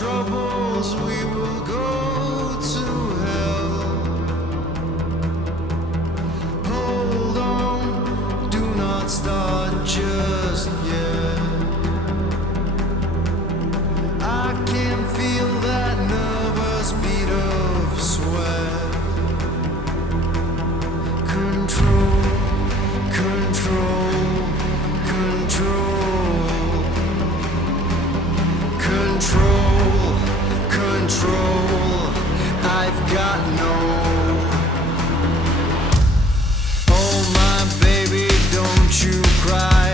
troubles, we will go to hell. Hold on, do not start just yet. I can feel that nervous beat of sweat. Control, control, control, control, control. I've got no. Oh my baby, don't you cry.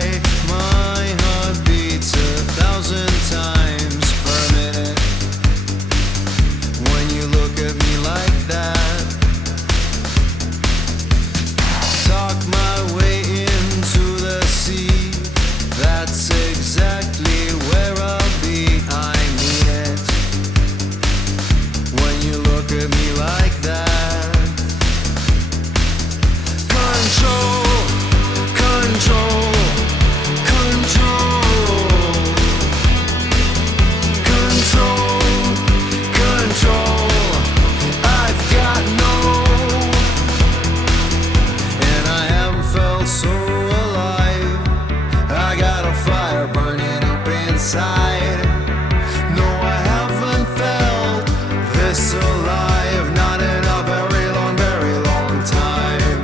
My heart beats 1,000 times per minute. When you look at me like that, talk my way into the sea. That's exactly where I'll be. I mean it. When you look at me like that. Control, control, control, control, control. I've got no. And I haven't felt so alive. I got a fire burning up inside. No, I haven't felt this alive. Not in a very long time.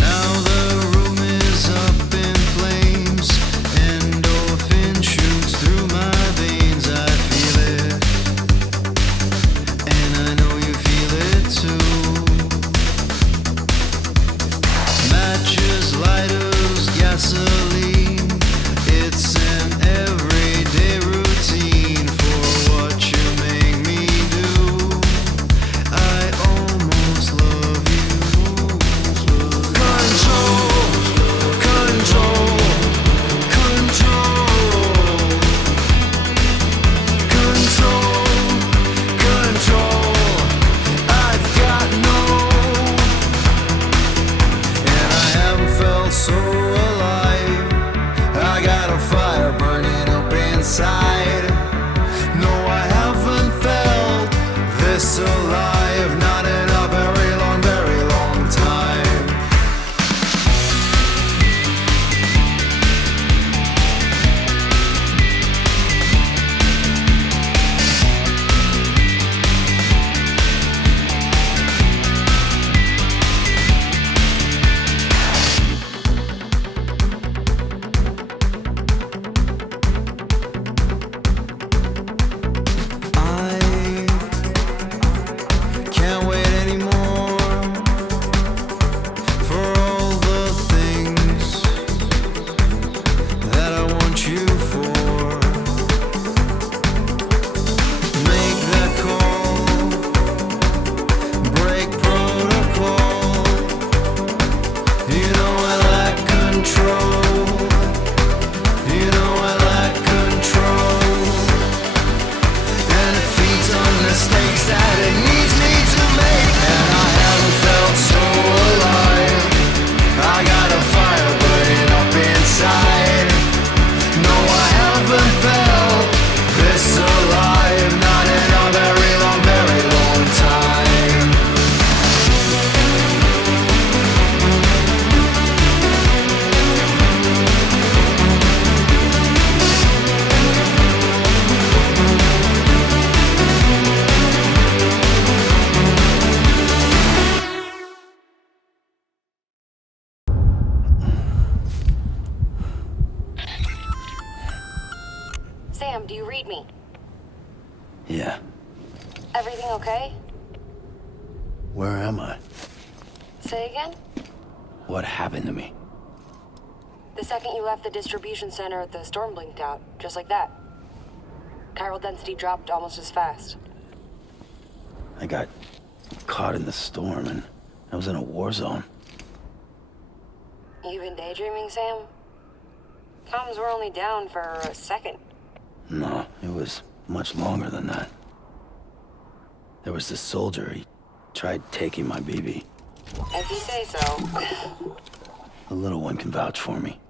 Now the room is up in flames. Endorphin shoots through my veins. I feel it, and I know you feel it too. Matches, lighters, gasoline. It's an everyday routine for what you make me do. I almost love you. Control, control, control, control, control. I've got no. And I haven't felt so alive. I got a fire burning up inside. No, I haven't felt this alive. Not in a very long time. I can't wait anymore for all the things that I want you for. Make that call, break protocol. You know I like control. You know I like control. And it feeds on mistakes that it needs me to make. And I haven't felt so alive. I got a fire burning up inside. No, I haven't felt this alive. Not in a very long time. Sam, do you read me? Yeah. Everything okay? Where am I? Say again? What happened to me? The second you left the distribution center, the storm blinked out, just like that. Chiral density dropped almost as fast. I got caught in the storm and I was in a war zone. You been daydreaming, Sam? Comms were only down for a second. No, it was much longer than that. There was this soldier, he tried taking my BB. If you say so. The little one can vouch for me.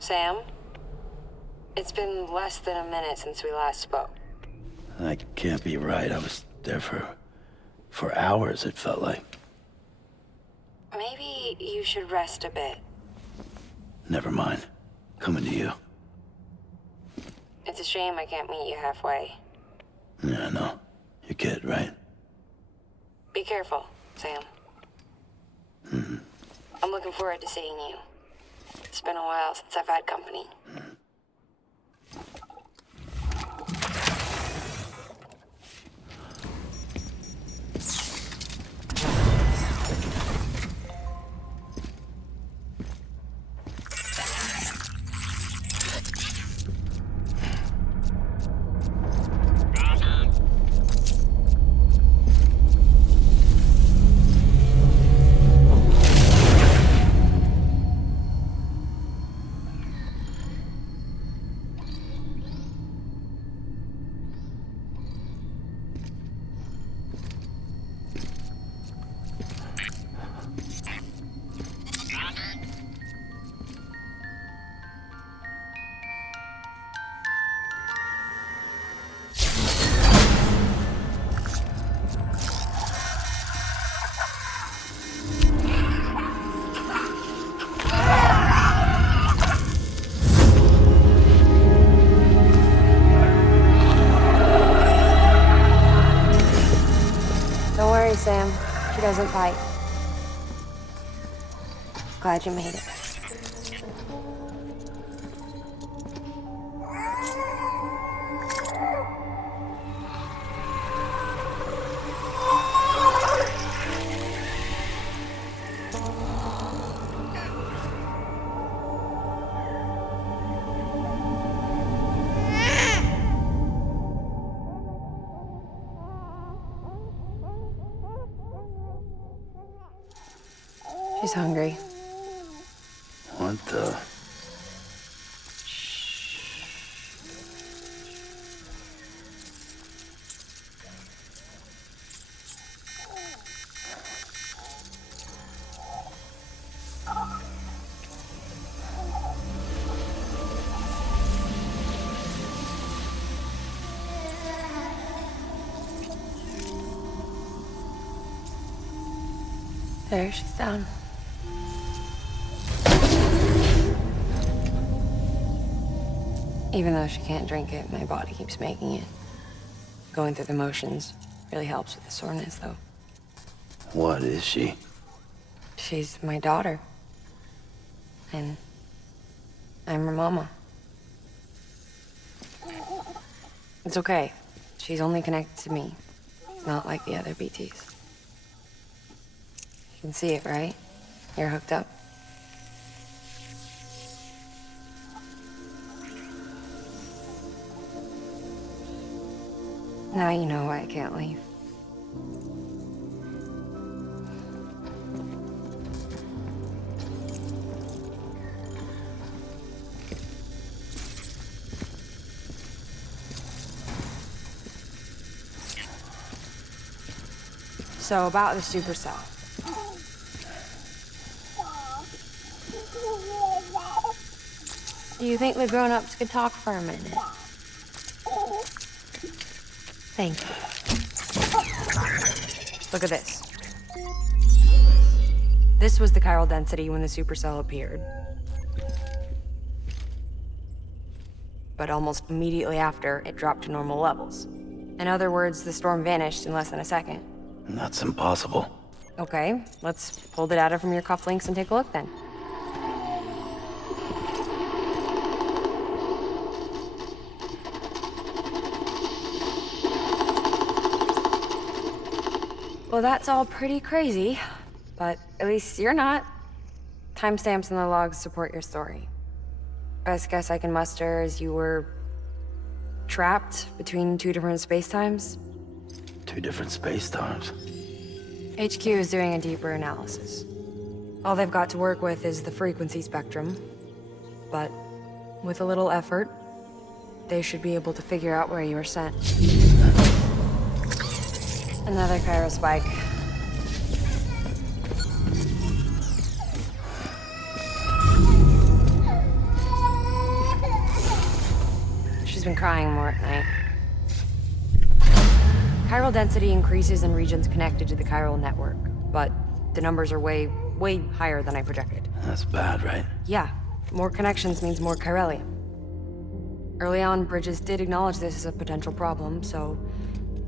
Sam? It's been less than a minute since we last spoke. That can't be right. I was there for hours, it felt like. Maybe you should rest a bit. Never mind. Coming to you. It's a shame I can't meet you halfway. Yeah, I know. Your kid, right? Be careful, Sam. Mm-hmm. I'm looking forward to seeing you. It's been a while since I've had company. Sam. She doesn't bite. Glad you made it. She's hungry. What the? There, she's down. Even though she can't drink it, my body keeps making it. Going through the motions really helps with the soreness, though. What is she? She's my daughter. And I'm her mama. It's okay. She's only connected to me. Not like the other BTs. You can see it, right? You're hooked up. Now you know why I can't leave. So about the supercell. Do you think the grown-ups could talk for a minute? Thank you. Look at this. This was the chiral density when the supercell appeared. But almost immediately after, it dropped to normal levels. In other words, the storm vanished in less than a second. That's impossible. Okay, let's pull the data from your cufflinks and take a look then. Well, that's all pretty crazy, but at least you're not. Timestamps in the logs support your story. Best guess I can muster is you were trapped between two different spacetimes. Two different space-times. HQ is doing a deeper analysis. All they've got to work with is the frequency spectrum, but with a little effort, they should be able to figure out where you were sent. Another chiral spike. She's been crying more at night. Chiral density increases in regions connected to the chiral network, but the numbers are way higher than I projected. That's bad, right? Yeah, more connections means more chiralium. Early on, Bridges did acknowledge this as a potential problem, so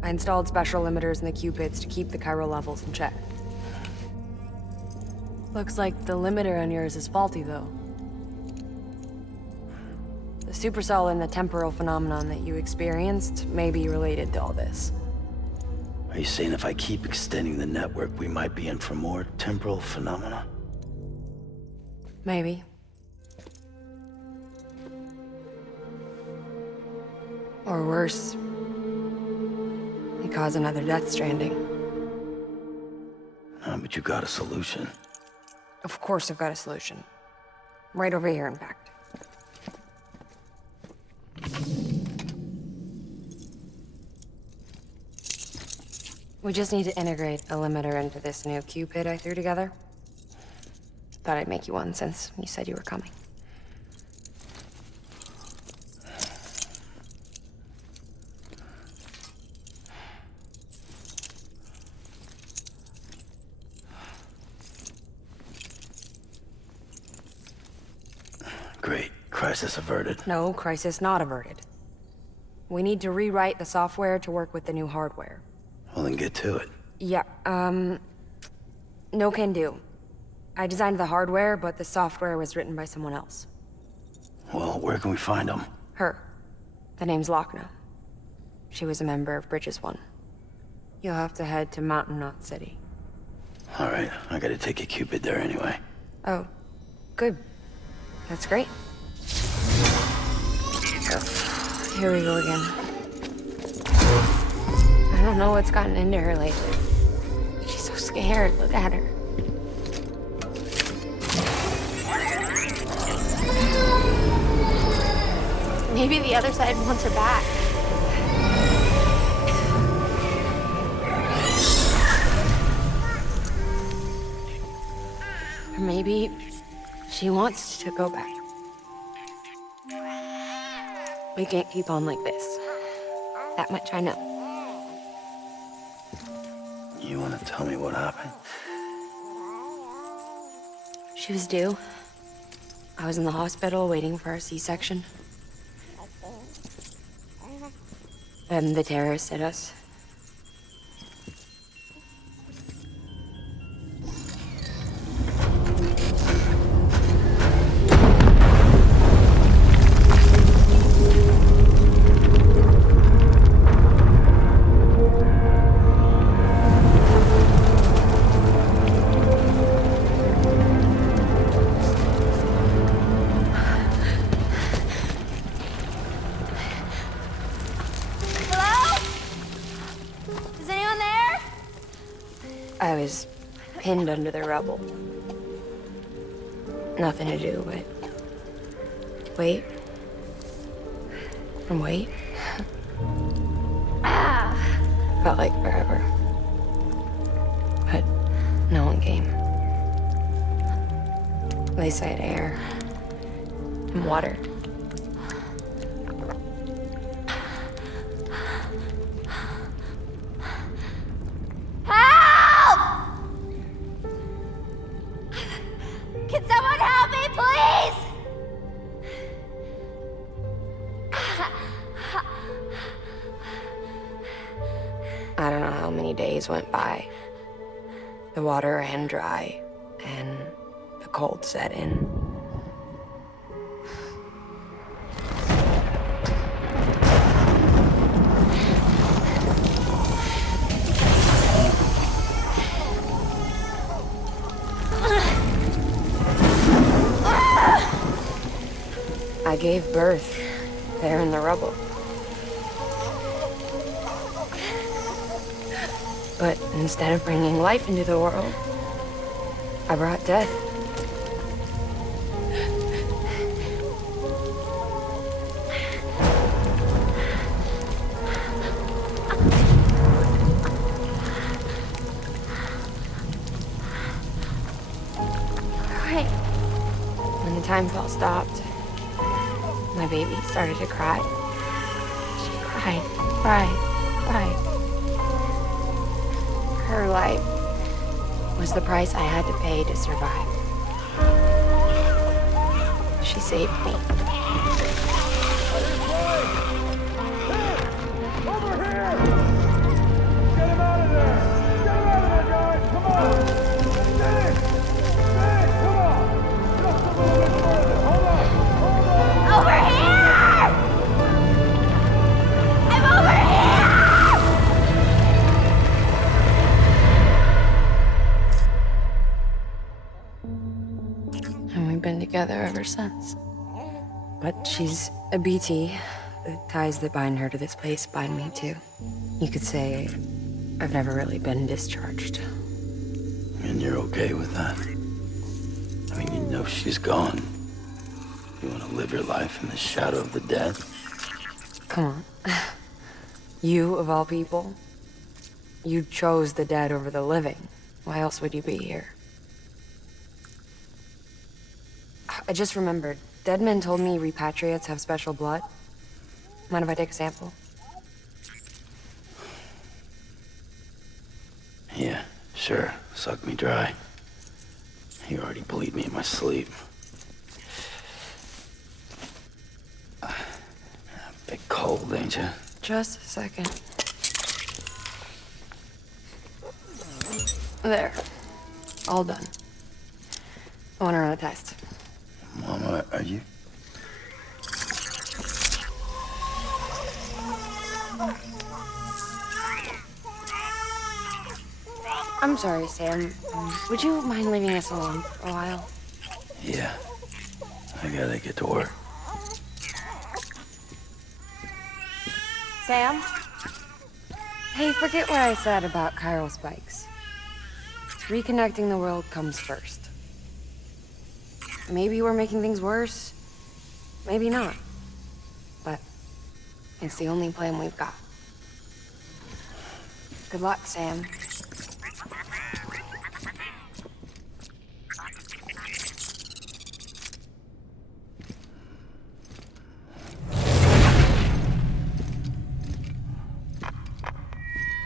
I installed special limiters in the cupids to keep the chiral levels in check. Looks like the limiter on yours is faulty, though. The supercell and the temporal phenomenon that you experienced may be related to all this. Are you saying if I keep extending the network, we might be in for more temporal phenomena? Maybe. Or worse, we cause another Death Stranding. But you got a solution. Of course I've got a solution. Right over here, in fact. We just need to integrate a limiter into this new Cupid I threw together. Thought I'd make you one since you said you were coming. Great. Crisis averted. No, crisis not averted. We need to rewrite the software to work with the new hardware. Well, then get to it. Yeah, no can do. I designed the hardware, but the software was written by someone else. Well, where can we find them? Her. The name's Lochna. She was a member of Bridges 1. You'll have to head to Mountain Knot City. All right, I gotta take a Cupid there anyway. Oh, good. That's great. Here we go again. I don't know what's gotten into her lately. She's so scared. Look at her. Maybe the other side wants her back. Or maybe she wants to go back. We can't keep on like this. That much I know. You wanna tell me what happened? She was due. I was in the hospital waiting for a C-section. Then the terrorists hit us. I was pinned under the rubble. Nothing to do but wait and wait. Felt like forever. But no one came. They said air and water. Can someone help me, please? I don't know how many days went by. The water ran dry, and the cold set in. I gave birth there in the rubble. But instead of bringing life into the world, I brought death. time felt stopped. My baby started to cry. She cried. Her life was the price I had to pay to survive. She saved me. Over here! Get him out of there! Get him out of there, guys! Come on! Get in! Come on! Just a little bit further. Hold on! Over here! I'm over here! And we've been together ever since. But she's a BT. The ties that bind her to this place bind me too. You could say I've never really been discharged. And you're okay with that? I mean, you know she's gone. You want to live your life in the shadow of the dead? Come on. You, of all people, you chose the dead over the living. Why else would you be here? I just remembered. Dead men told me repatriates have special blood. Mind if I take a sample? Yeah, sure. Suck me dry. You already bleed me in my sleep. Bit cold, ain't you? Just a second. There. All done. I want to run a test. Mama, are you? I'm sorry, Sam. Would you mind leaving us alone for a while? Yeah. I gotta get to work. Sam? Hey, forget what I said about chiral spikes. Reconnecting the world comes first. Maybe we're making things worse. Maybe not. But it's the only plan we've got. Good luck, Sam.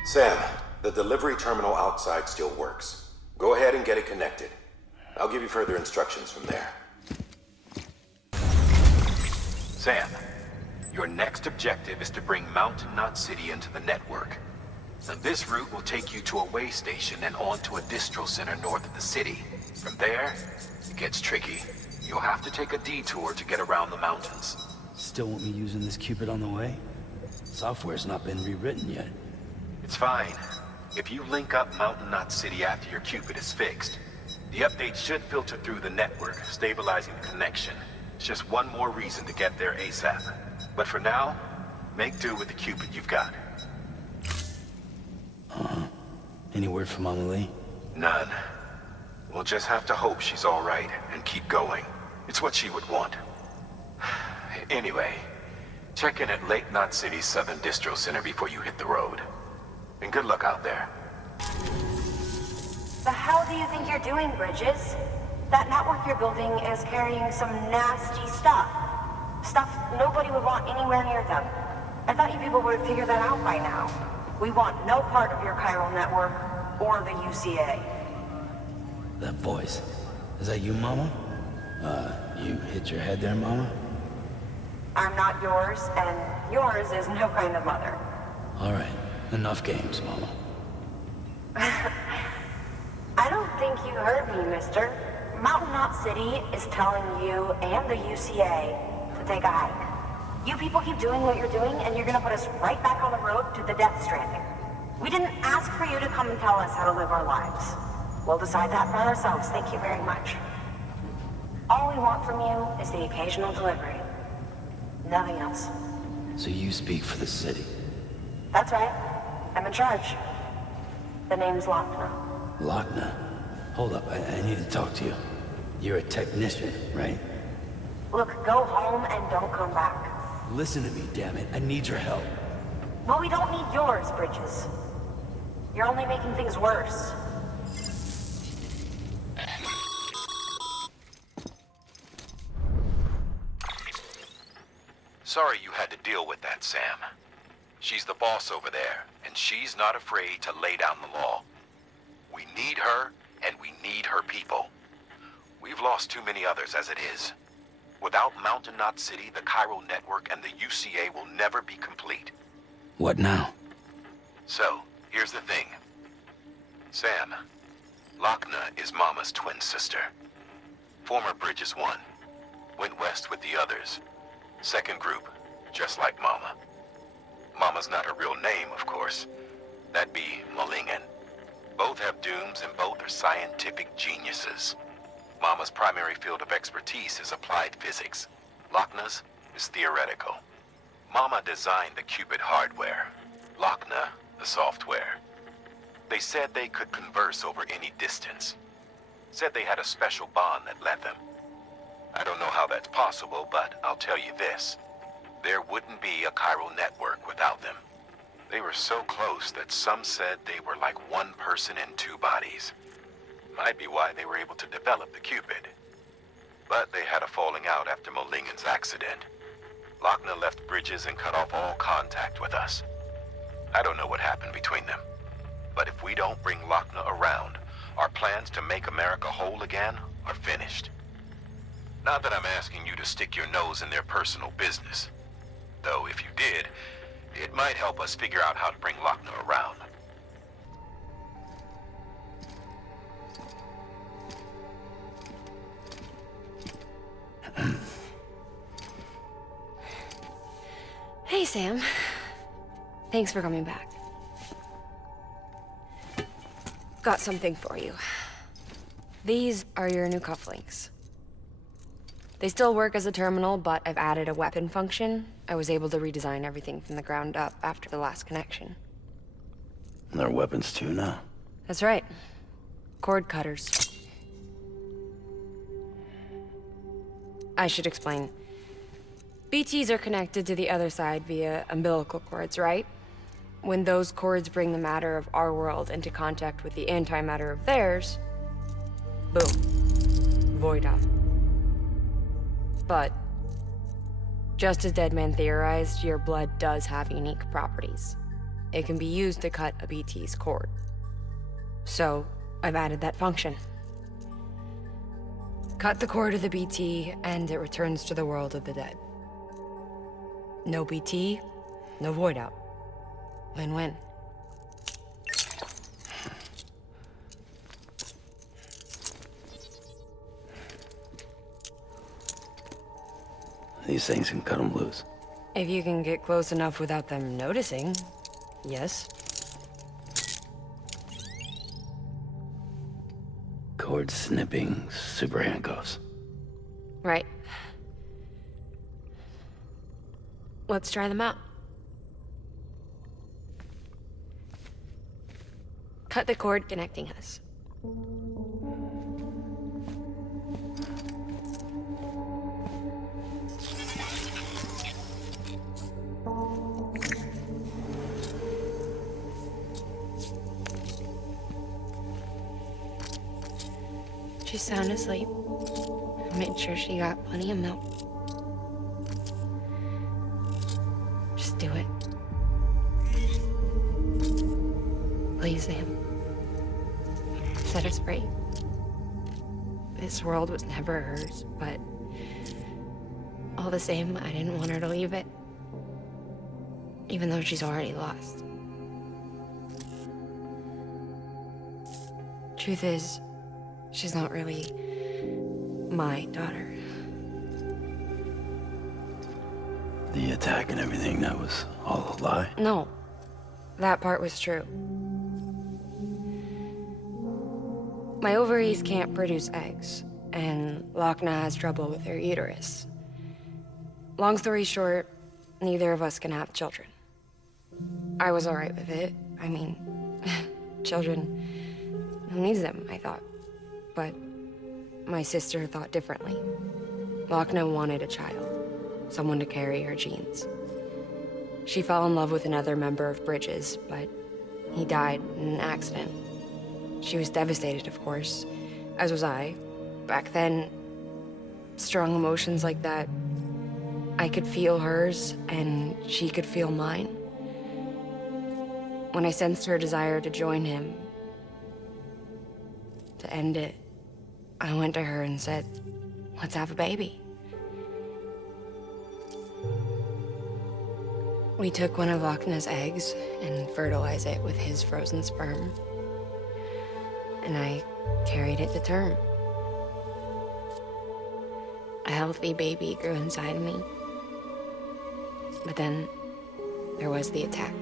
Sam, the delivery terminal outside still works. Go ahead and get it connected. I'll give you further instructions from there. Sam, your next objective is to bring Mountain Knot City into the network. Now, this route will take you to a way station and on to a distro center north of the city. From there, it gets tricky. You'll have to take a detour to get around the mountains. Still want me using this Cupid on the way? Software's not been rewritten yet. It's fine. If you link up Mountain Knot City after your Cupid is fixed, the update should filter through the network, stabilizing the connection. It's just one more reason to get there ASAP. But for now, make do with the Cupid you've got. Any word from Mama Lee? None. We'll just have to hope she's all right and keep going. It's what she would want. Anyway, check in at Lake Knot City's Southern Distro Center before you hit the road. And good luck out there. The hell do you think you're doing, Bridges? That network you're building is carrying some nasty stuff. Stuff nobody would want anywhere near them. I thought you people would have figured that out by now. We want no part of your chiral network or the UCA. That voice. Is that you, Mama? You hit your head there, Mama? I'm not yours, and yours is no kind of mother. All right. Enough games, Mama. I don't think you heard me, mister. Mountain Knot City is telling you and the UCA to take a hike. You people keep doing what you're doing, and you're gonna put us right back on the road to the Death Stranding. We didn't ask for you to come and tell us how to live our lives. We'll decide that for ourselves, thank you very much. All we want from you is the occasional delivery. Nothing else. So you speak for the city? That's right. I'm in charge. The name's Lochner. Lochner? Hold up, I need to talk to you. You're a technician, right? Look, go home and don't come back. Listen to me, damn it. I need your help. Well, we don't need yours, Bridges. You're only making things worse. Sorry you had to deal with that, Sam. She's the boss over there, and she's not afraid to lay down the law. We need her, and we need her people. We've lost too many others as it is. Without Mountain Knot City, the Cairo Network, and the UCA will never be complete. What now? So, here's the thing. Sam, Lochna is Mama's twin sister. Former Bridges 1. Went west with the others. Second group, just like Mama. Mama's not her real name, of course. That'd be Malingen. Both have dooms and both are scientific geniuses. Mama's primary field of expertise is applied physics. Lochna's is theoretical. Mama designed the Cupid hardware. Lochna, the software. They said they could converse over any distance. Said they had a special bond that led them. I don't know how that's possible, but I'll tell you this. There wouldn't be a Cairo network without them. They were so close that some said they were like one person in two bodies. Might be why they were able to develop the Cupid. But they had a falling out after Molingen's accident. Lochna left Bridges and cut off all contact with us. I don't know what happened between them. But if we don't bring Lochna around, our plans to make America whole again are finished. Not that I'm asking you to stick your nose in their personal business. Though if you did, it might help us figure out how to bring Lochna around. Hey, Sam. Thanks for coming back. Got something for you. These are your new cufflinks. They still work as a terminal, but I've added a weapon function. I was able to redesign everything from the ground up after the last connection. And they're weapons too now. That's right. Cord cutters. I should explain. BTs are connected to the other side via umbilical cords, right? When those cords bring the matter of our world into contact with the antimatter of theirs, boom, void out. But, just as Deadman theorized, your blood does have unique properties. It can be used to cut a BT's cord. So, I've added that function. Cut the cord of the BT, and it returns to the world of the dead. No BT, no void out. Win-win. These things can cut them loose. If you can get close enough without them noticing, yes. Cord snipping, super handcuffs. Right. Let's try them out. Cut the cord connecting us. She's sound asleep. I made sure she got plenty of milk. Just do it. Please, Sam. Set her free. This world was never hers, but all the same, I didn't want her to leave it. Even though she's already lost. Truth is, she's not really my daughter. The attack and everything, that was all a lie? No, that part was true. My ovaries can't produce eggs, and Lochna has trouble with her uterus. Long story short, neither of us can have children. I was alright with it. I mean, children, who needs them, I thought. But my sister thought differently. Lochna wanted a child, someone to carry her genes. She fell in love with another member of Bridges, but he died in an accident. She was devastated, of course, as was I. Back then, strong emotions like that I could feel hers, and she could feel mine. When I sensed her desire to join him, to end it, I went to her and said, let's have a baby. We took one of Akna's eggs and fertilized it with his frozen sperm. And I carried it to term. A healthy baby grew inside me. But then there was the attack.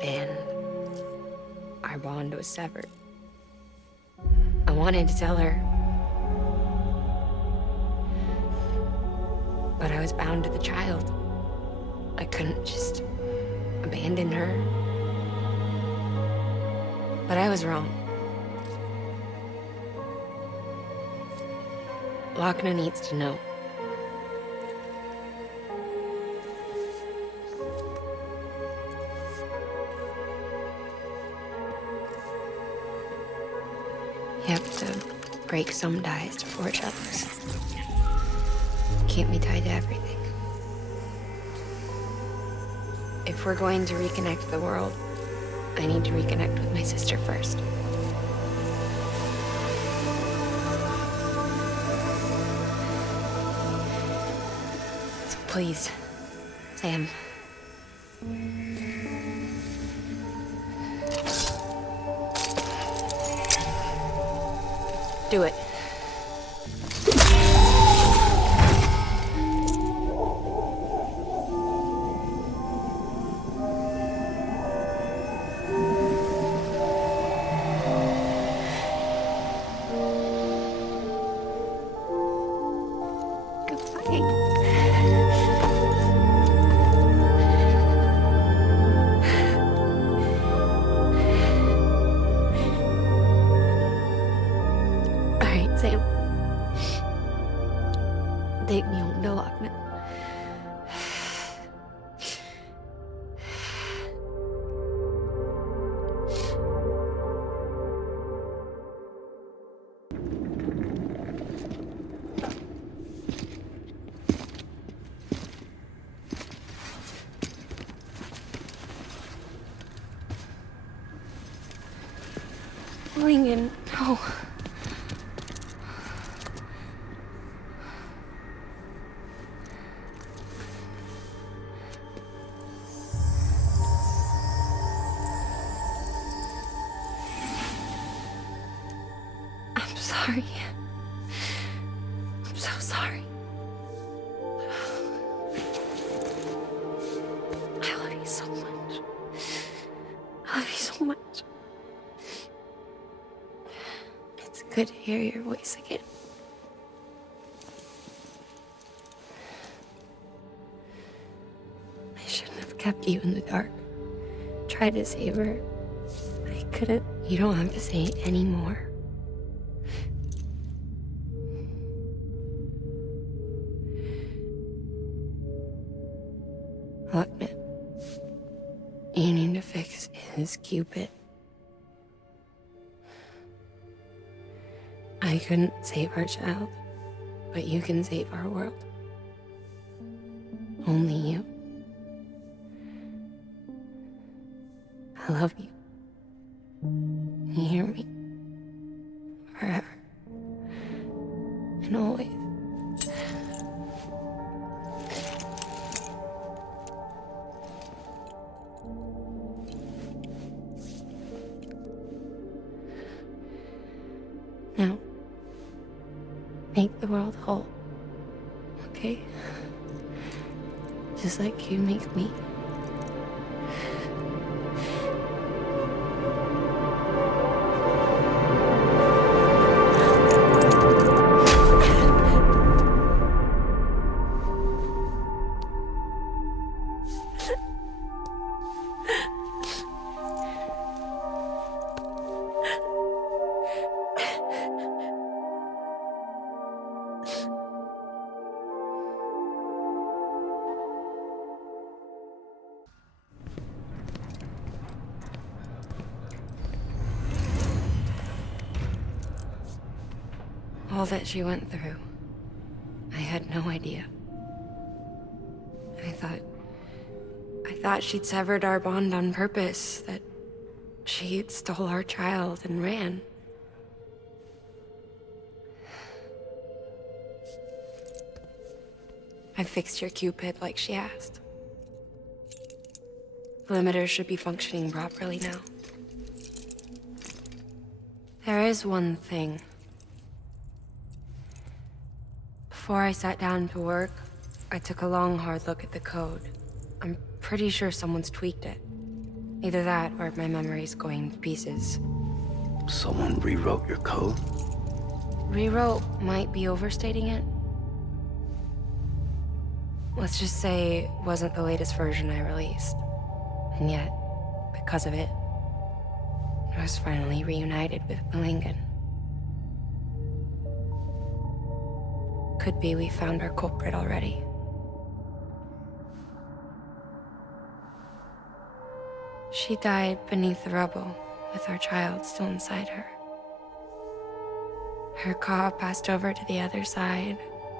And our bond was severed. I wanted to tell her, but I was bound to the child. I couldn't just abandon her. But I was wrong. Lakna needs to know. You have to break some ties to forge others. Can't be tied to everything. If we're going to reconnect the world, I need to reconnect with my sister first. So please, Sam. Do it. Take me home to Lakna. Lincoln, no. Sorry. I'm so sorry. I love you so much. I love you so much. It's good to hear your voice again. I shouldn't have kept you in the dark. Tried to save her. I couldn't. You don't have to say it anymore. Lakna, you need to fix his Cupid. I couldn't save our child, but you can save our world. Only you. I love you. You hear me? Forever. And always. Now, make the world whole, okay? Just like you make me. All that she went through, I had no idea. thought she'd severed our bond on purpose, that she stole our child and ran. I fixed your Cupid like she asked. The limiter should be functioning properly now. There is one thing. Before I sat down to work, I took a long, hard look at the code. I'm pretty sure someone's tweaked it. Either that, or my memory's going to pieces. Someone rewrote your code? Rewrote might be overstating it. Let's just say it wasn't the latest version I released. And yet, because of it, I was finally reunited with Malingan. Could be we found our culprit already. She died beneath the rubble, with our child still inside her. Her Ka passed over to the other side,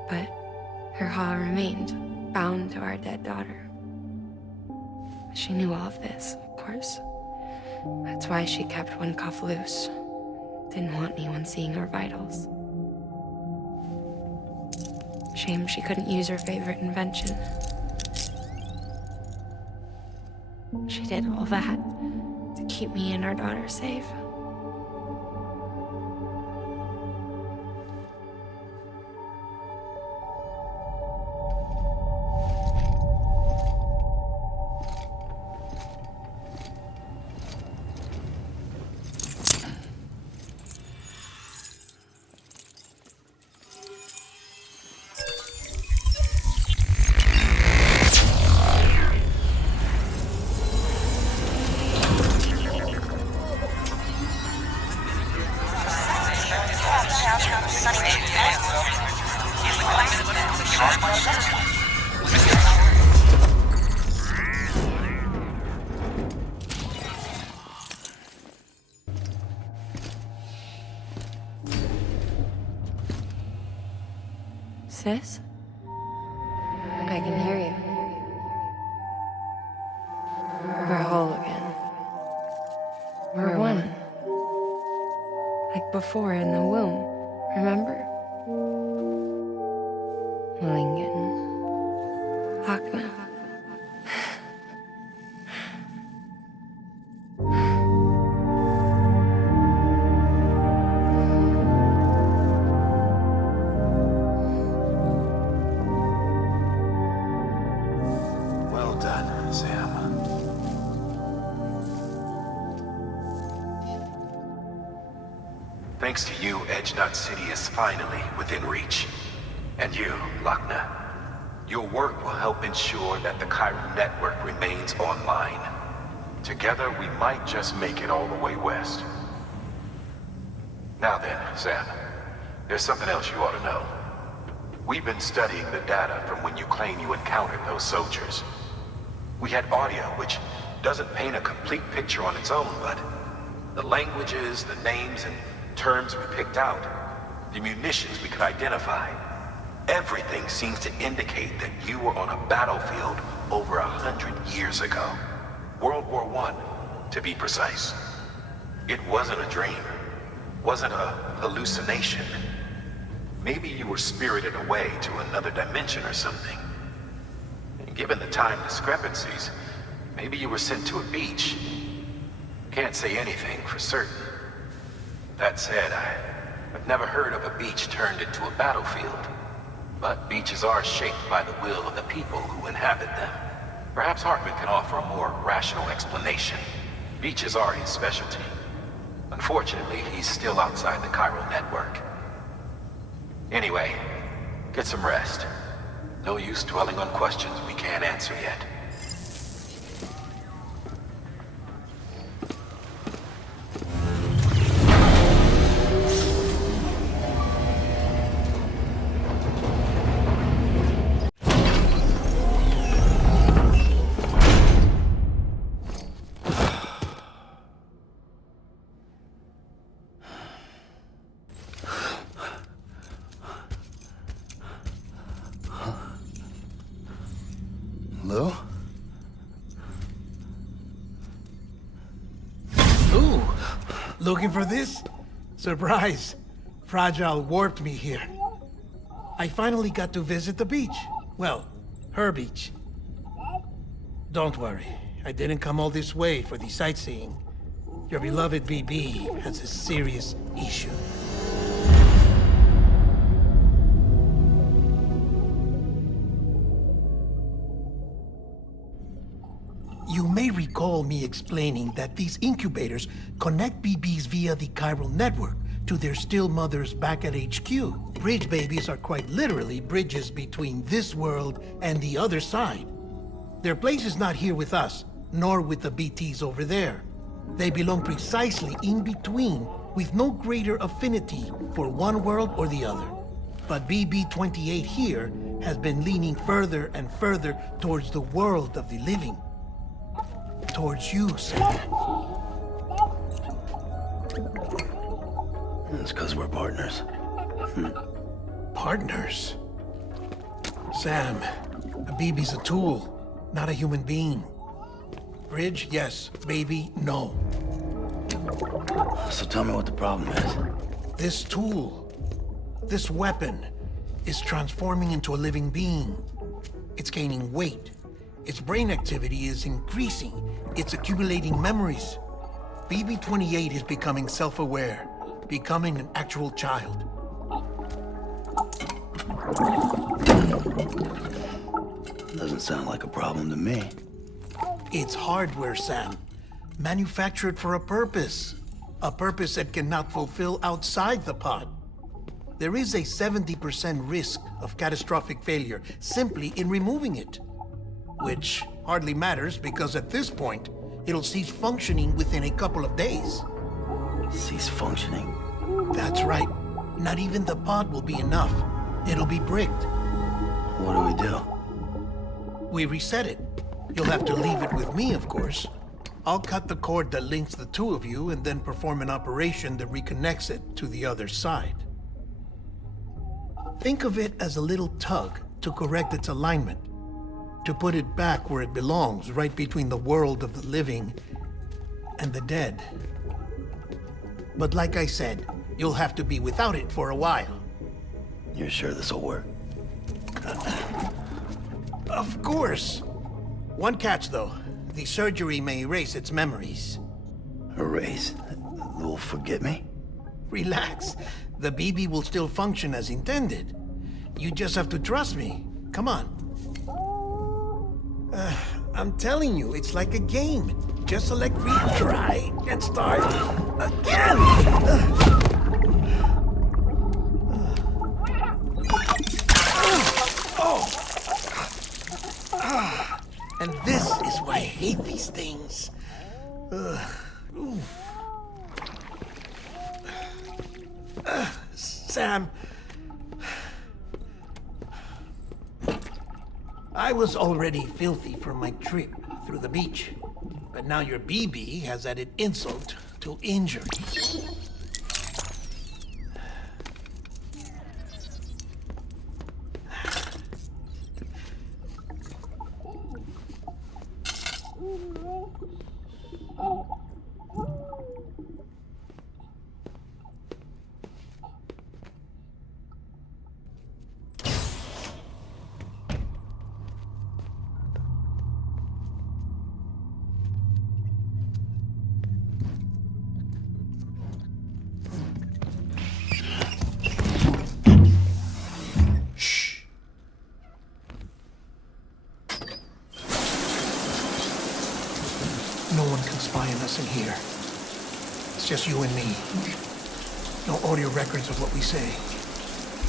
but her Ha remained, bound to our dead daughter. She knew all of this, of course. That's why she kept one cuff loose. Didn't want anyone seeing her vitals. Shame she couldn't use her favorite invention. She did all that to keep me and our daughter safe. Sis? I can hear you. We're whole again. We're one. Like before in the womb, remember? Malingan. Akna. Well done, Sam. Thanks to you, Edge Knot City is finally within reach. And you, Lakna. Your work will help ensure that the Chiron network remains online. Together, we might just make it all the way west. Now then, Sam, there's something else you ought to know. We've been studying the data from when you claim you encountered those soldiers. We had audio which doesn't paint a complete picture on its own, but the languages, the names, and terms we picked out, the munitions we could identify, everything seems to indicate that you were on a battlefield over 100 years ago. World War I, to be precise. It wasn't a dream. Wasn't a hallucination. Maybe you were spirited away to another dimension or something. And given the time discrepancies, maybe you were sent to a beach. Can't say anything for certain. That said, I've never heard of a beach turned into a battlefield. But beaches are shaped by the will of the people who inhabit them. Perhaps Hartman can offer a more rational explanation. Beaches are his specialty. Unfortunately, he's still outside the Chiron network. Anyway, get some rest. No use dwelling on questions we can't answer yet. Hello? Ooh, looking for this? Surprise. Fragile warped me here. I finally got to visit the beach. Well, her beach. Don't worry, I didn't come all this way for the sightseeing. Your beloved BB has a serious issue. You may recall me explaining that these incubators connect BBs via the chiral network to their still mothers back at HQ. Bridge babies are quite literally bridges between this world and the other side. Their place is not here with us, nor with the BTs over there. They belong precisely in between, with no greater affinity for one world or the other. But BB-28 here has been leaning further and further towards the world of the living. Towards you, Sam. It's because we're partners. Partners? Sam, a BB's a tool, not a human being. Bridge, yes. Baby, no. So tell me what the problem is. This tool, this weapon, is transforming into a living being. It's gaining weight. Its brain activity is increasing. It's accumulating memories. BB-28 is becoming self-aware, becoming an actual child. Doesn't sound like a problem to me. It's hardware, Sam. Manufactured for a purpose. A purpose that cannot fulfill outside the pod. There is a 70% risk of catastrophic failure simply in removing it. Which hardly matters because at this point, it'll cease functioning within a couple of days. Cease functioning? That's right. Not even the pod will be enough. It'll be bricked. What do we do? We reset it. You'll have to leave it with me, of course. I'll cut the cord that links the two of you and then perform an operation that reconnects it to the other side. Think of it as a little tug to correct its alignment, to put it back where it belongs, right between the world of the living and the dead. But like I said, you'll have to be without it for a while. You're sure this'll work? Of course. One catch, though. The surgery may erase its memories. Erase? Will forget me? Relax. The BB will still function as intended. You just have to trust me. Come on. I'm telling you, it's like a game. Just select retry and start again. And this is why I hate these things. Sam, I was already filthy from my trip through the beach, but now your BB has added insult to injury. No one can spy on us in here. It's just you and me. No audio records of what we say.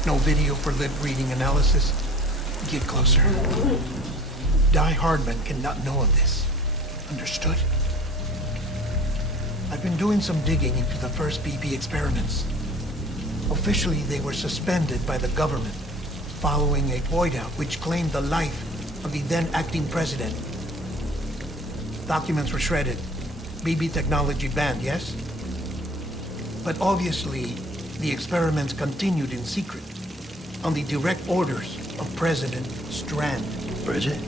No video for lip reading analysis. Get closer. Die Hardman cannot know of this. Understood? I've been doing some digging into the first BB experiments. Officially, they were suspended by the government, following a void out which claimed the life of the then acting president. Documents were shredded. BB technology banned, yes? But obviously, the experiments continued in secret, on the direct orders of President Strand. Bridget?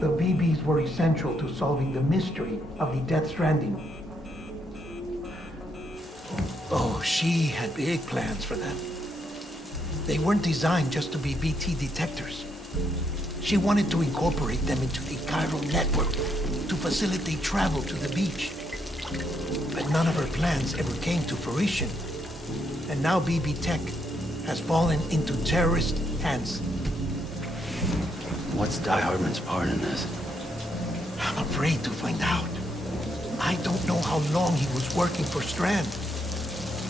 the BBs were essential to solving the mystery of the Death Stranding. Oh, she had big plans for them. They weren't designed just to be BT detectors. She wanted to incorporate them into the chiral network to facilitate travel to the beach. But none of her plans ever came to fruition. And now BB Tech has fallen into terrorist hands. What's Die Hardman's part in this? I'm afraid to find out. I don't know how long he was working for Strand.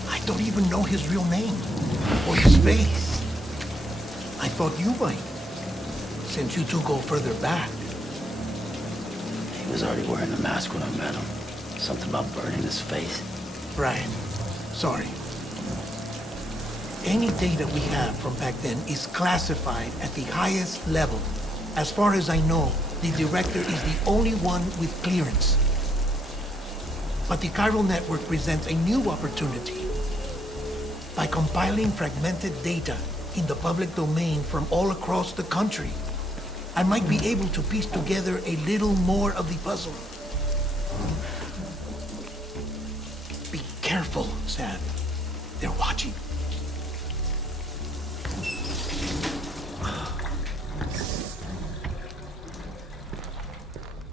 I don't even know his real name or his face. I thought you might, since you two go further back. He was already wearing the mask when I met him. Something about burning his face. Right. Sorry. Any data we have from back then is classified at the highest level. As far as I know, the director is the only one with clearance. But the chiral network presents a new opportunity. By compiling fragmented data in the public domain from all across the country, I might be able to piece together a little more of the puzzle. Be careful, Sam. They're watching.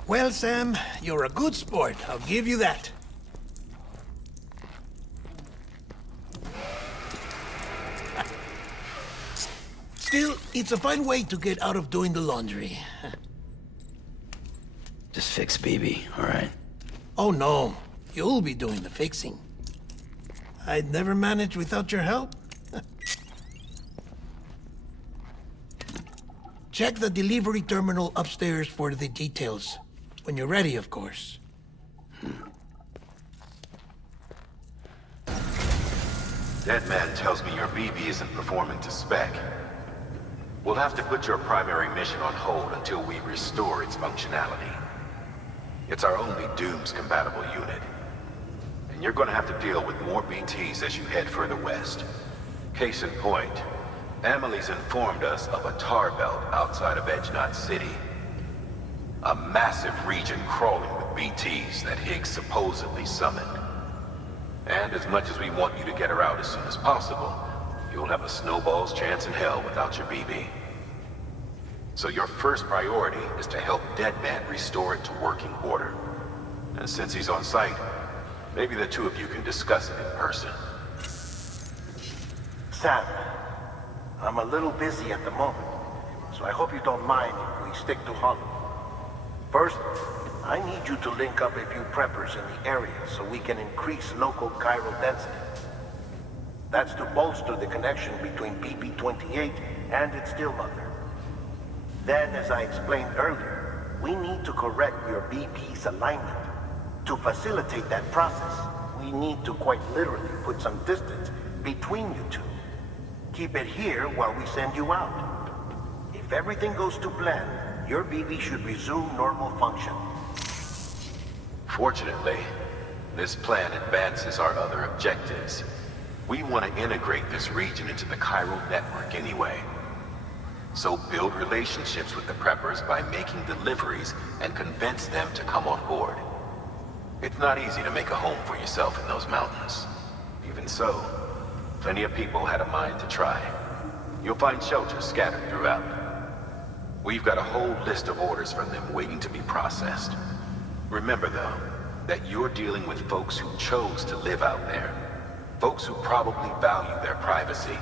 Well, Sam, you're a good sport. I'll give you that. Still, it's a fine way to get out of doing the laundry. Just fix BB, all right? Oh, no. You'll be doing the fixing. I'd never manage without your help. Check the delivery terminal upstairs for the details. When you're ready, of course. That man tells me your BB isn't performing to spec. We'll have to put your primary mission on hold until we restore its functionality. It's our only Dooms-compatible unit. And you're gonna have to deal with more BTs as you head further west. Case in point, Amelie's informed us of a tar belt outside of Edge Knot City. A massive region crawling with BTs that Higgs supposedly summoned. And as much as we want you to get her out as soon as possible, you'll have a snowball's chance in hell without your BB. So your first priority is to help Deadman restore it to working order. And since he's on site, maybe the two of you can discuss it in person. Sam, I'm a little busy at the moment, so I hope you don't mind if we stick to Hollow. First, I need you to link up a few preppers in the area so we can increase local chiral density. That's to bolster the connection between BB-28 and its stillmother. Then, as I explained earlier, we need to correct your BB's alignment. To facilitate that process, we need to quite literally put some distance between you two. Keep it here while we send you out. If everything goes to plan, your BB should resume normal function. Fortunately, this plan advances our other objectives. We want to integrate this region into the chiral network anyway. So build relationships with the preppers by making deliveries and convince them to come on board. It's not easy to make a home for yourself in those mountains. Even so, plenty of people had a mind to try. You'll find shelters scattered throughout. We've got a whole list of orders from them waiting to be processed. Remember, though, that you're dealing with folks who chose to live out there. Folks who probably value their privacy.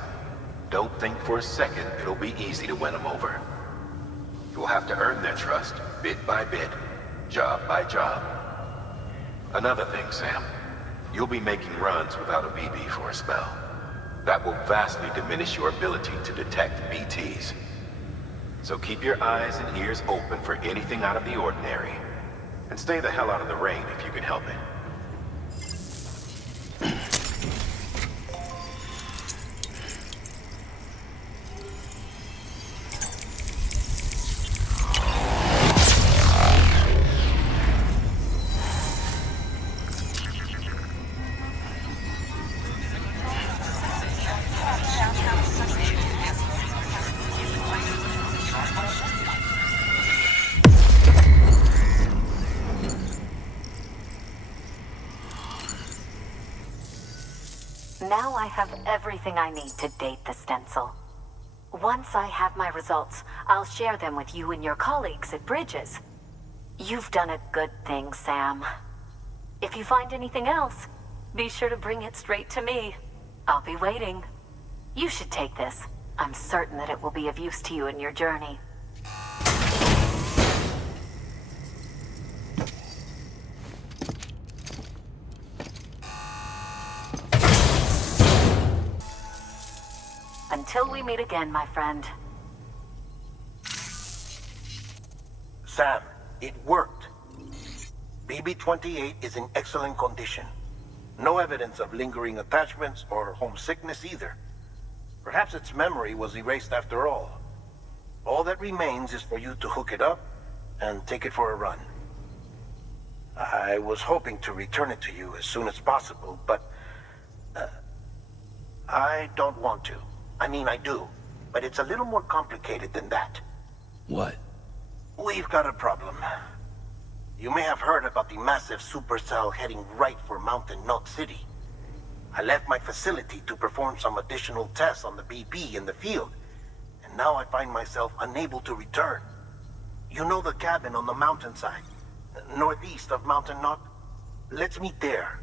Don't think for a second it'll be easy to win them over. You'll have to earn their trust, bit by bit, job by job. Another thing, Sam. You'll be making runs without a BB for a spell. That will vastly diminish your ability to detect BTs. So keep your eyes and ears open for anything out of the ordinary. And stay the hell out of the rain if you can help it. Now I have everything I need to date the stencil. Once I have my results, I'll share them with you and your colleagues at Bridges. You've done a good thing, Sam. If you find anything else, be sure to bring it straight to me. I'll be waiting. You should take this. I'm certain that it will be of use to you in your journey. Until we meet again, my friend. Sam, it worked. BB-28 is in excellent condition. No evidence of lingering attachments or homesickness either. Perhaps its memory was erased after all. All that remains is for you to hook it up and take it for a run. I was hoping to return it to you as soon as possible, but I don't want to. I mean, I do, but it's a little more complicated than that. What? We've got a problem. You may have heard about the massive supercell heading right for Mountain Knot City. I left my facility to perform some additional tests on the BB in the field, and now I find myself unable to return. You know the cabin on the mountainside, northeast of Mountain Knot? Let's meet there.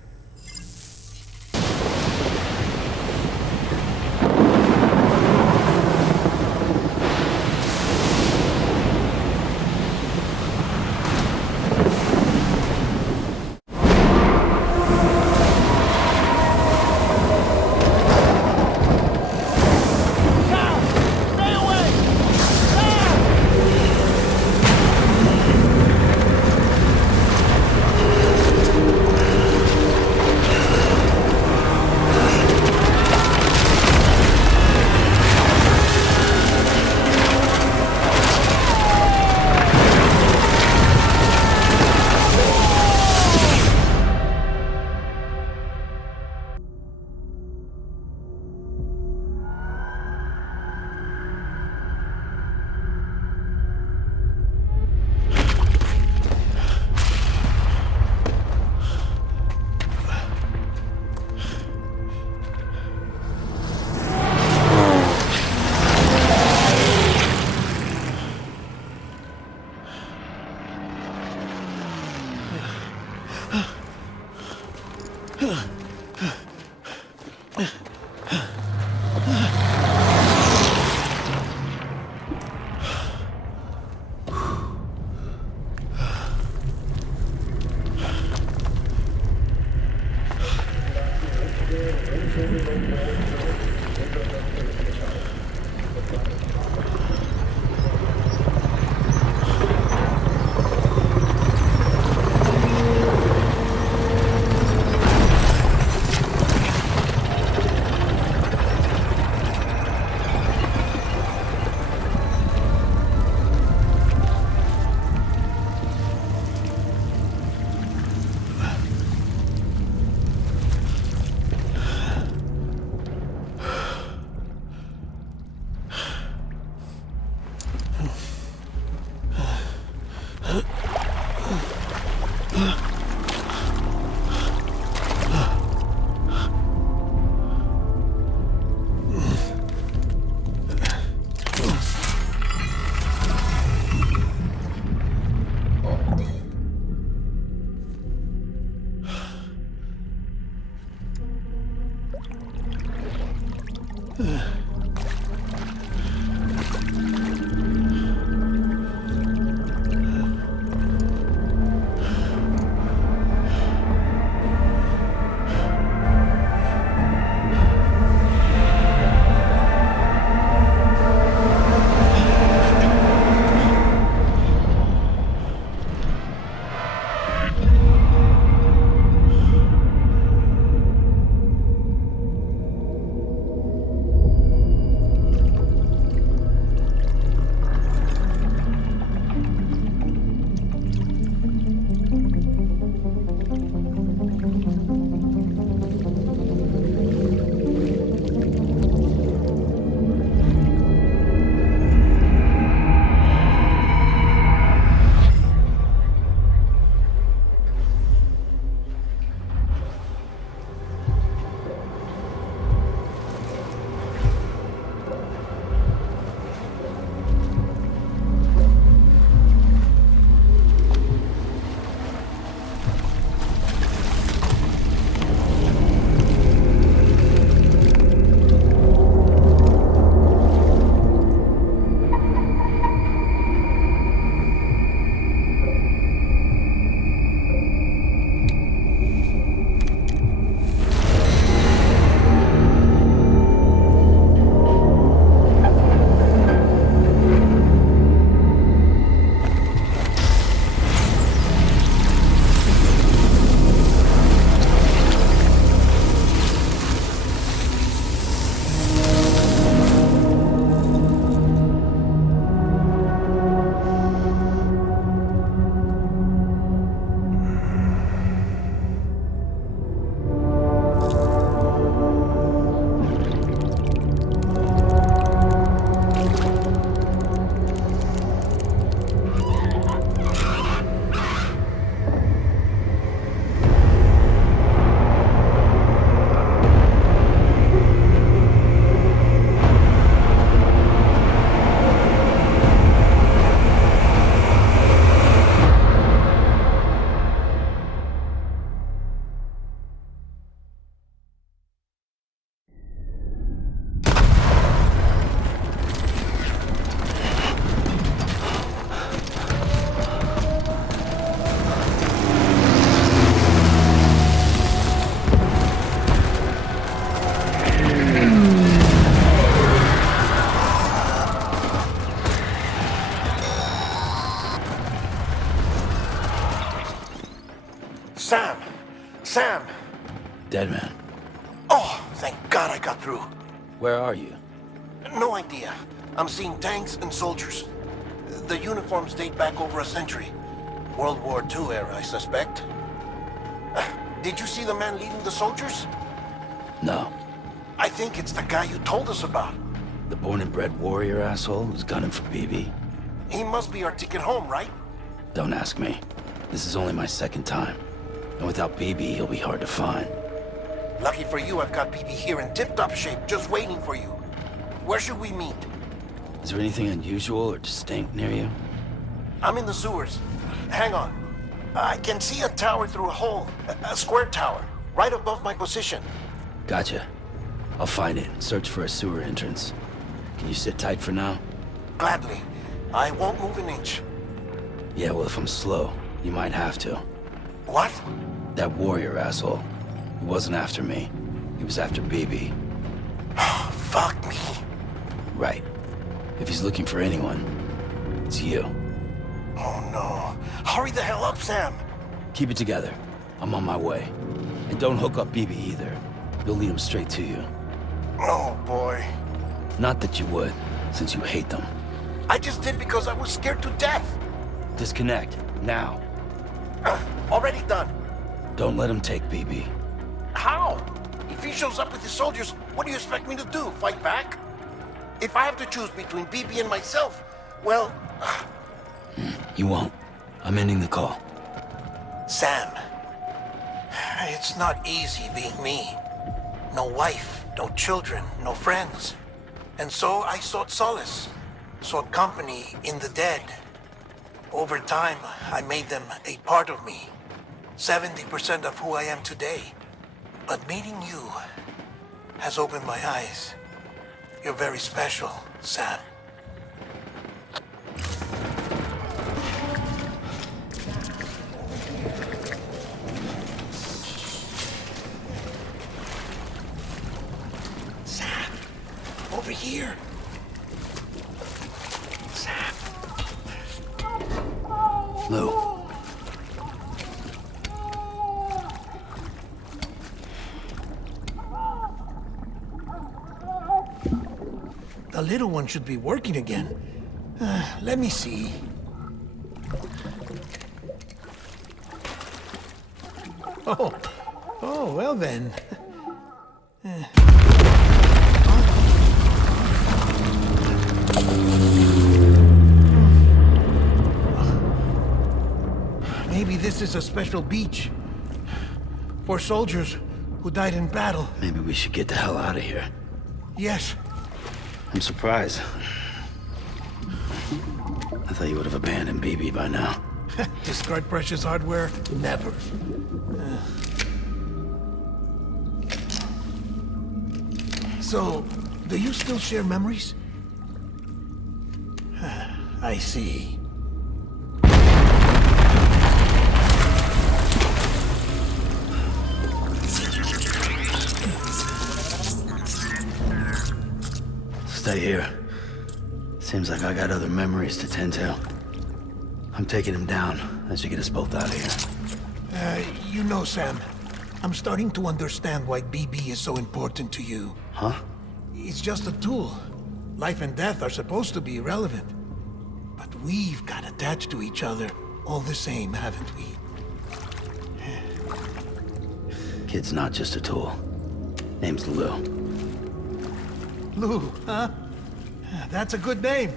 Sam! Sam! Dead man. Oh, thank God I got through. Where are you? No idea. I'm seeing tanks and soldiers. The uniforms date back over a century. World War II era, I suspect. Did you see the man leading the soldiers? No. I think it's the guy you told us about. The born and bred warrior asshole who's gunning for BB? He must be our ticket home, right? Don't ask me. This is only my second time. And without BB, he'll be hard to find. Lucky for you, I've got BB here in tip-top shape, just waiting for you. Where should we meet? Is there anything unusual or distinct near you? I'm in the sewers. Hang on. I can see a tower through a hole. A square tower. Right above my position. Gotcha. I'll find it and search for a sewer entrance. Can you sit tight for now? Gladly. I won't move an inch. Yeah, well, if I'm slow, you might have to. What? That warrior asshole. He wasn't after me. He was after BB. Fuck me. Right. If he's looking for anyone, it's you. Oh no. Hurry the hell up, Sam. Keep it together. I'm on my way. And don't hook up BB either. You'll lead him straight to you. Oh boy. Not that you would, since you hate them. I just did because I was scared to death. Disconnect, now. Already done. Don't let him take BB. How? If he shows up with his soldiers, what do you expect me to do? Fight back? If I have to choose between BB and myself, well... You won't. I'm ending the call. Sam, it's not easy being me. No wife, no children, no friends. And so I sought solace, sought company in the dead. Over time, I made them a part of me. 70% of who I am today. But meeting you has opened my eyes. You're very special, Sam. Sam, over here. Sam. Lou. The little one should be working again. Let me see. Oh, well then. Maybe this is a special beach for soldiers who died in battle. Maybe we should get the hell out of here. Yes. I'm surprised. I thought you would have abandoned BB by now. Discard precious hardware? Never. So, do you still share memories? I see. Stay here. Seems like I got other memories to tend to. I'm taking him down. That should get us both out of here. You know, Sam, I'm starting to understand why BB is so important to you. Huh? It's just a tool. Life and death are supposed to be irrelevant. But we've got attached to each other all the same, haven't we? Kid's not just a tool. Name's Lou. Lou, huh? That's a good name.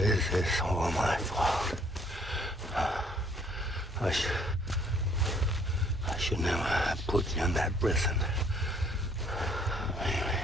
This is all my fault. I should never have put you in that prison. Anyway.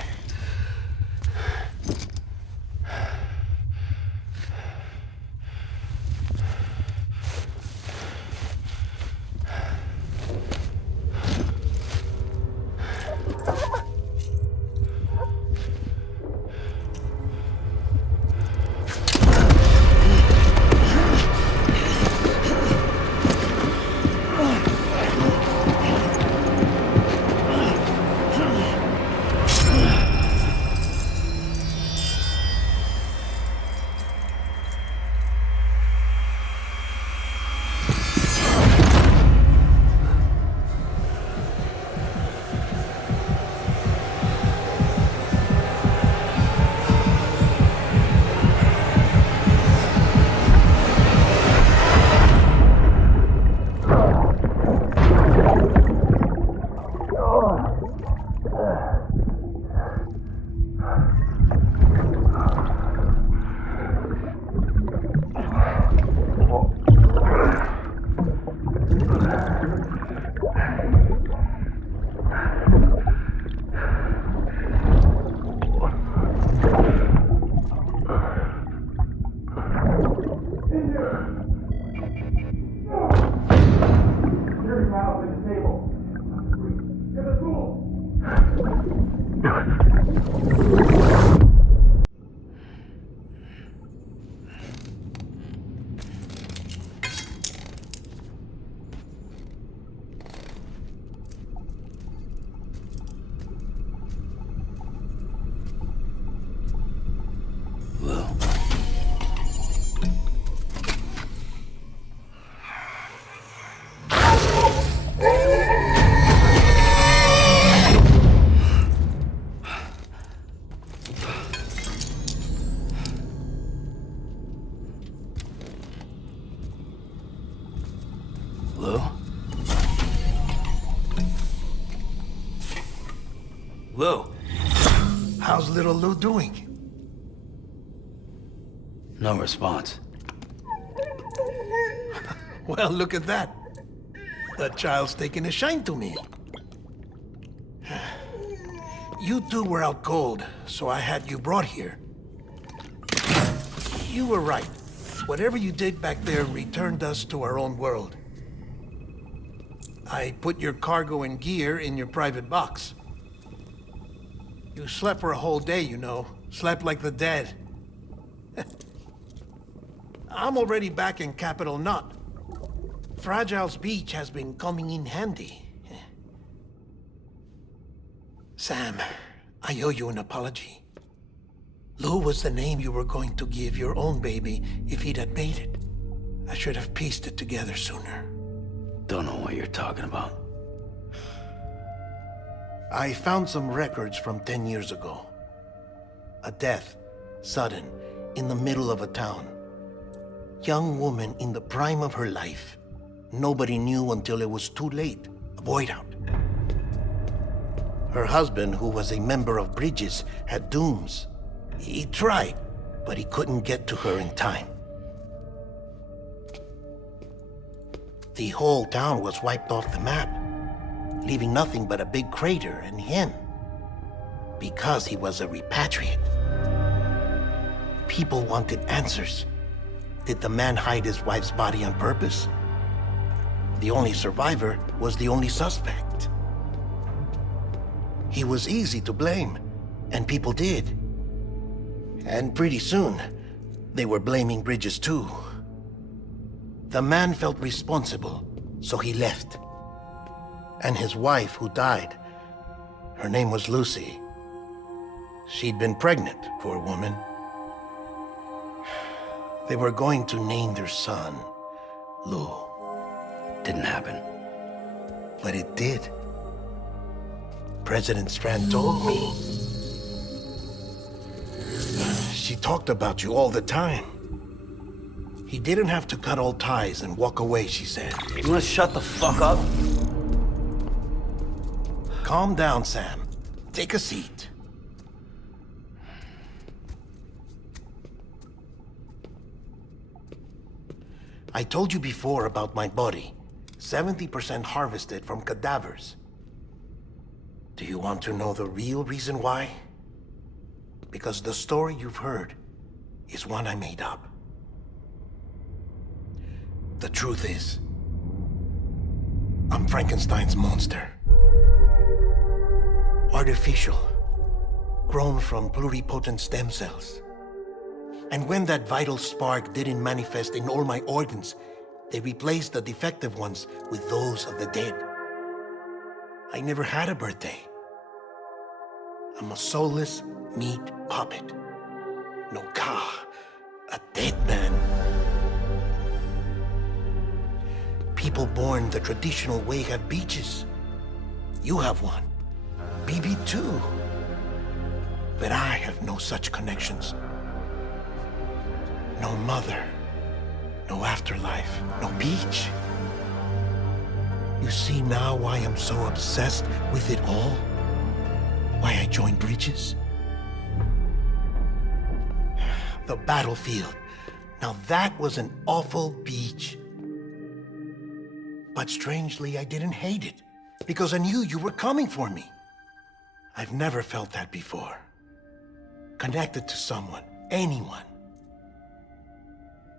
Lou. How's little Lou doing? No response. Well, look at that. The child's taking a shine to me. You two were out cold, so I had you brought here. You were right. Whatever you did back there returned us to our own world. I put your cargo and gear in your private box. You slept for a whole day, you know. Slept like the dead. I'm already back in Capital Knot. Fragile's beach has been coming in handy. Sam, I owe you an apology. Lou was the name you were going to give your own baby if he'd had made it. I should have pieced it together sooner. Don't know what you're talking about. I found some records from 10 years ago. A death, sudden, in the middle of a town. Young woman in the prime of her life. Nobody knew until it was too late. A void out. Her husband, who was a member of Bridges, had dooms. He tried, but he couldn't get to her in time. The whole town was wiped off the map, leaving nothing but a big crater and him. Because he was a repatriate. People wanted answers. Did the man hide his wife's body on purpose? The only survivor was the only suspect. He was easy to blame, and people did. And pretty soon, they were blaming Bridges too. The man felt responsible, so he left. And his wife, who died, her name was Lucy. She'd been pregnant, poor woman. They were going to name their son Lou. Didn't happen. But it did. President Strand told me. She talked about you all the time. He didn't have to cut all ties and walk away, she said. You wanna shut the fuck up? Calm down, Sam. Take a seat. I told you before about my body. 70% harvested from cadavers. Do you want to know the real reason why? Because the story you've heard is one I made up. The truth is, I'm Frankenstein's monster. Artificial, grown from pluripotent stem cells. And when that vital spark didn't manifest in all my organs, they replaced the defective ones with those of the dead. I never had a birthday. I'm a soulless meat puppet. No ka, a dead man. People born the traditional way have beaches. You have one. BB too. But I have no such connections. No mother. No afterlife. No beach. You see now why I'm so obsessed with it all? Why I joined Bridges? The battlefield. Now that was an awful beach. But strangely, I didn't hate it, because I knew you were coming for me. I've never felt that before. Connected to someone, anyone.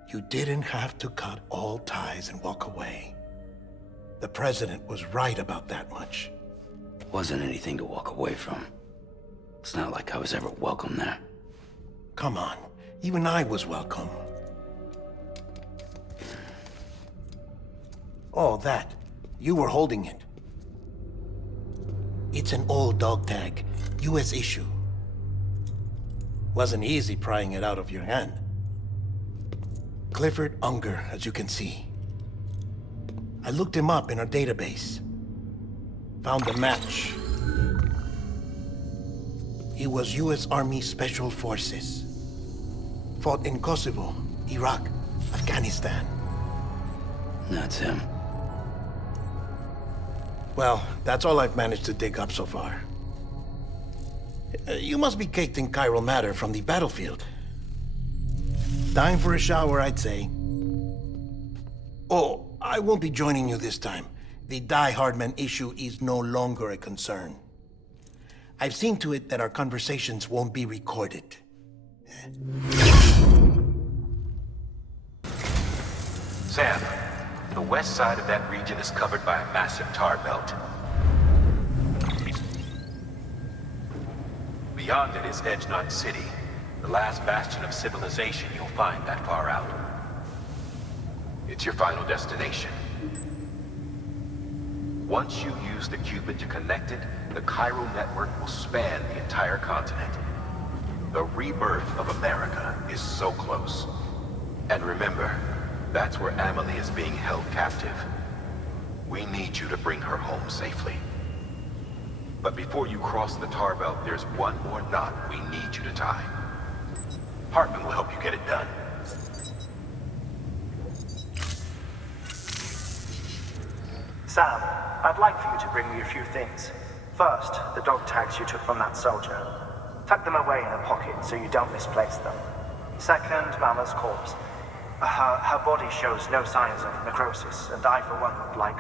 You didn't have to cut all ties and walk away. The president was right about that much. Wasn't anything to walk away from. It's not like I was ever welcome there. Come on, even I was welcome. Oh, that. You were holding it. It's an old dog tag, US issue. Wasn't easy prying it out of your hand. Clifford Unger, as you can see. I looked him up in our database. Found a match. He was US Army Special Forces. Fought in Kosovo, Iraq, Afghanistan. That's him. Well, that's all I've managed to dig up so far. You must be caked in chiral matter from the battlefield. Time for a shower, I'd say. Oh, I won't be joining you this time. The Die Hardman issue is no longer a concern. I've seen to it that our conversations won't be recorded. Sam, the west side of that region is covered by a massive tar belt. Beyond it is Edgenot City, the last bastion of civilization you'll find that far out. It's your final destination. Once you use the Cupid to connect it, the chiral network will span the entire continent. The rebirth of America is so close. And remember, that's where Amelie is being held captive. We need you to bring her home safely. But before you cross the tar belt, there's one more knot we need you to tie. Hartman will help you get it done. Sam, I'd like for you to bring me a few things. First, the dog tags you took from that soldier. Tuck them away in a pocket so you don't misplace them. Second, Mama's corpse. Her body shows no signs of necrosis, and I, for one, would like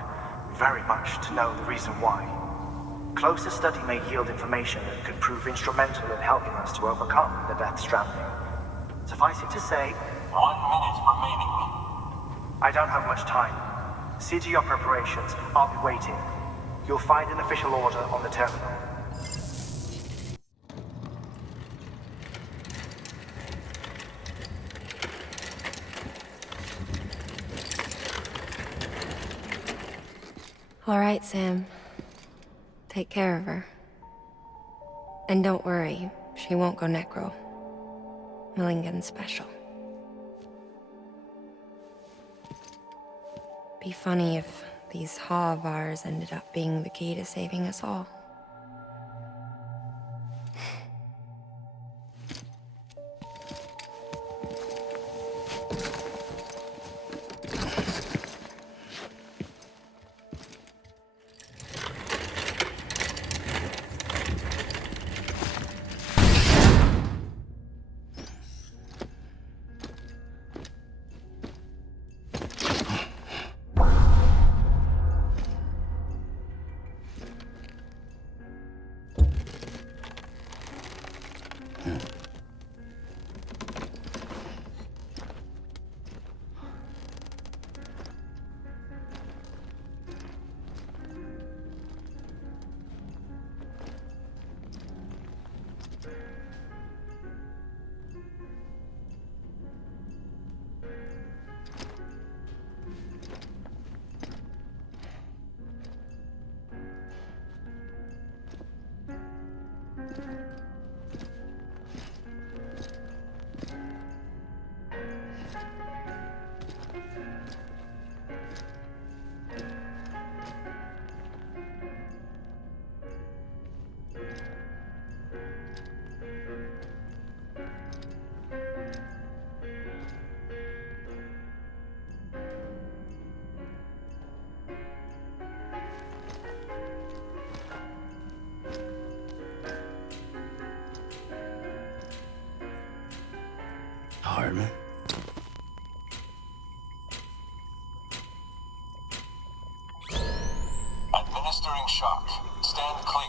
very much to know the reason why. Closer study may yield information that could prove instrumental in helping us to overcome the Death Stranding. Suffice it to say, 1 minute remaining. I don't have much time. See to your preparations. I'll be waiting. You'll find an official order on the terminal. All right, Sam. Take care of her. And don't worry, she won't go necro. Millingan's special. Be funny if these Ha of ours ended up being the key to saving us all. Hardman? Administering shock. Stand clear.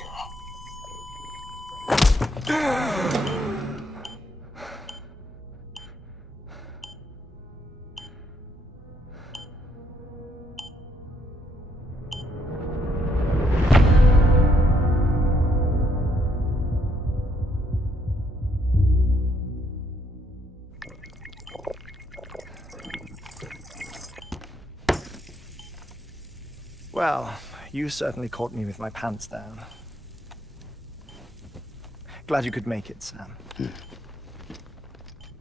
Well, you certainly caught me with my pants down. Glad you could make it, Sam.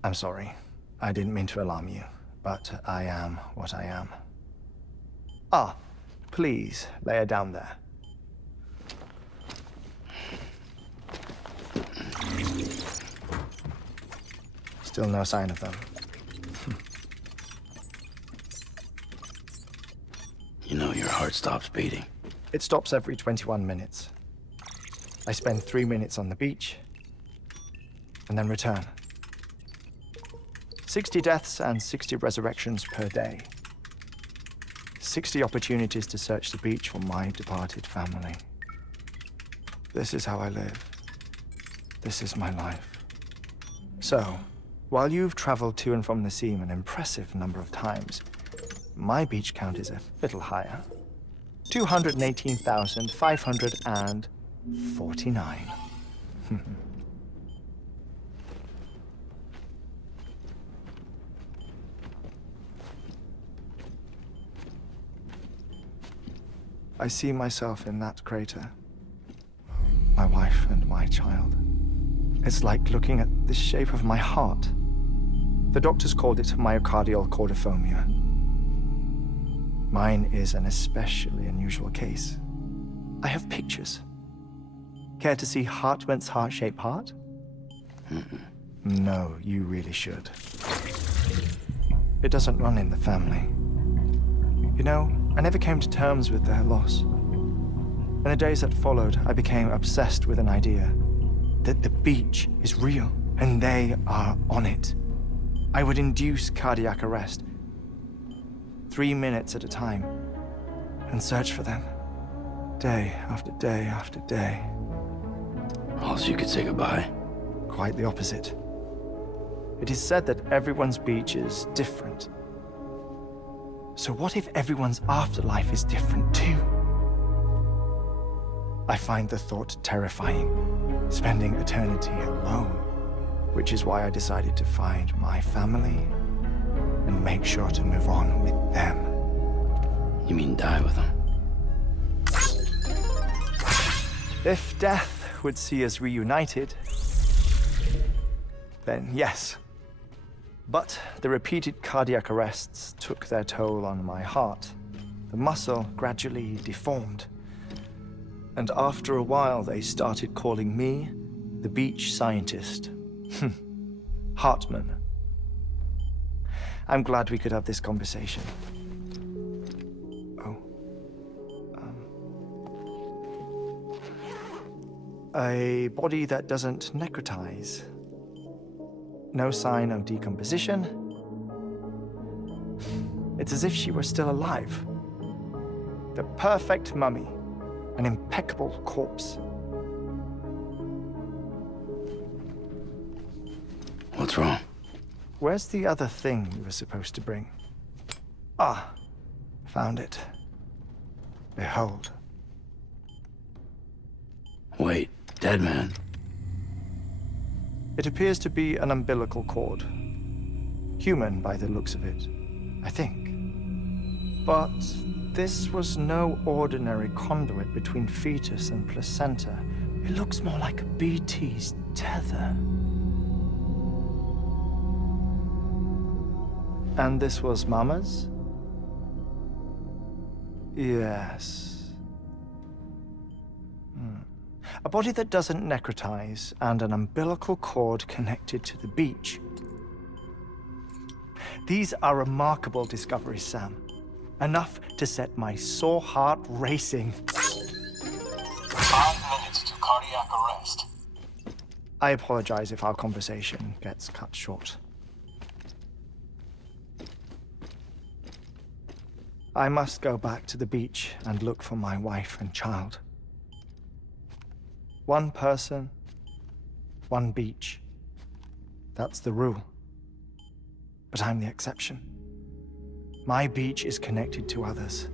I'm sorry. I didn't mean to alarm you, but I am what I am. Ah, please, lay her down there. Still no sign of them. You know your heart stops beating. It stops every 21 minutes. I spend 3 minutes on the beach, and then return. 60 deaths and 60 resurrections per day. 60 opportunities to search the beach for my departed family. This is how I live. This is my life. So, while you've traveled to and from the scene an impressive number of times, my beach count is a little higher. 218,549. I see myself in that crater. My wife and my child. It's like looking at the shape of my heart. The doctors called it myocardial cordiformia. Mine is an especially unusual case. I have pictures. Care to see Hartman's heart-shaped heart? No, you really should. It doesn't run in the family. You know, I never came to terms with their loss. In the days that followed, I became obsessed with an idea that the beach is real and they are on it. I would induce cardiac arrest, 3 minutes at a time, and search for them, day after day after day. Also, you could say goodbye. Quite the opposite. It is said that everyone's beach is different. So what if everyone's afterlife is different too? I find the thought terrifying, spending eternity alone, which is why I decided to find my family and make sure to move on with them. You mean die with them? If death would see us reunited, then yes. But the repeated cardiac arrests took their toll on my heart. The muscle gradually deformed. And after a while, they started calling me the beach scientist. Hartman. I'm glad we could have this conversation. A body that doesn't necrotize. No sign of decomposition. It's as if she were still alive. The perfect mummy. An impeccable corpse. What's wrong? Where's the other thing you were supposed to bring? Ah, found it. Behold. Wait, dead man? It appears to be an umbilical cord. Human by the looks of it, I think. But this was no ordinary conduit between fetus and placenta. It looks more like a BT's tether. And this was Mama's? Yes. A body that doesn't necrotize and an umbilical cord connected to the beach. These are remarkable discoveries, Sam. Enough to set my sore heart racing. 5 minutes to cardiac arrest. I apologize if our conversation gets cut short. I must go back to the beach and look for my wife and child. One person, one beach. That's the rule. But I'm the exception. My beach is connected to others,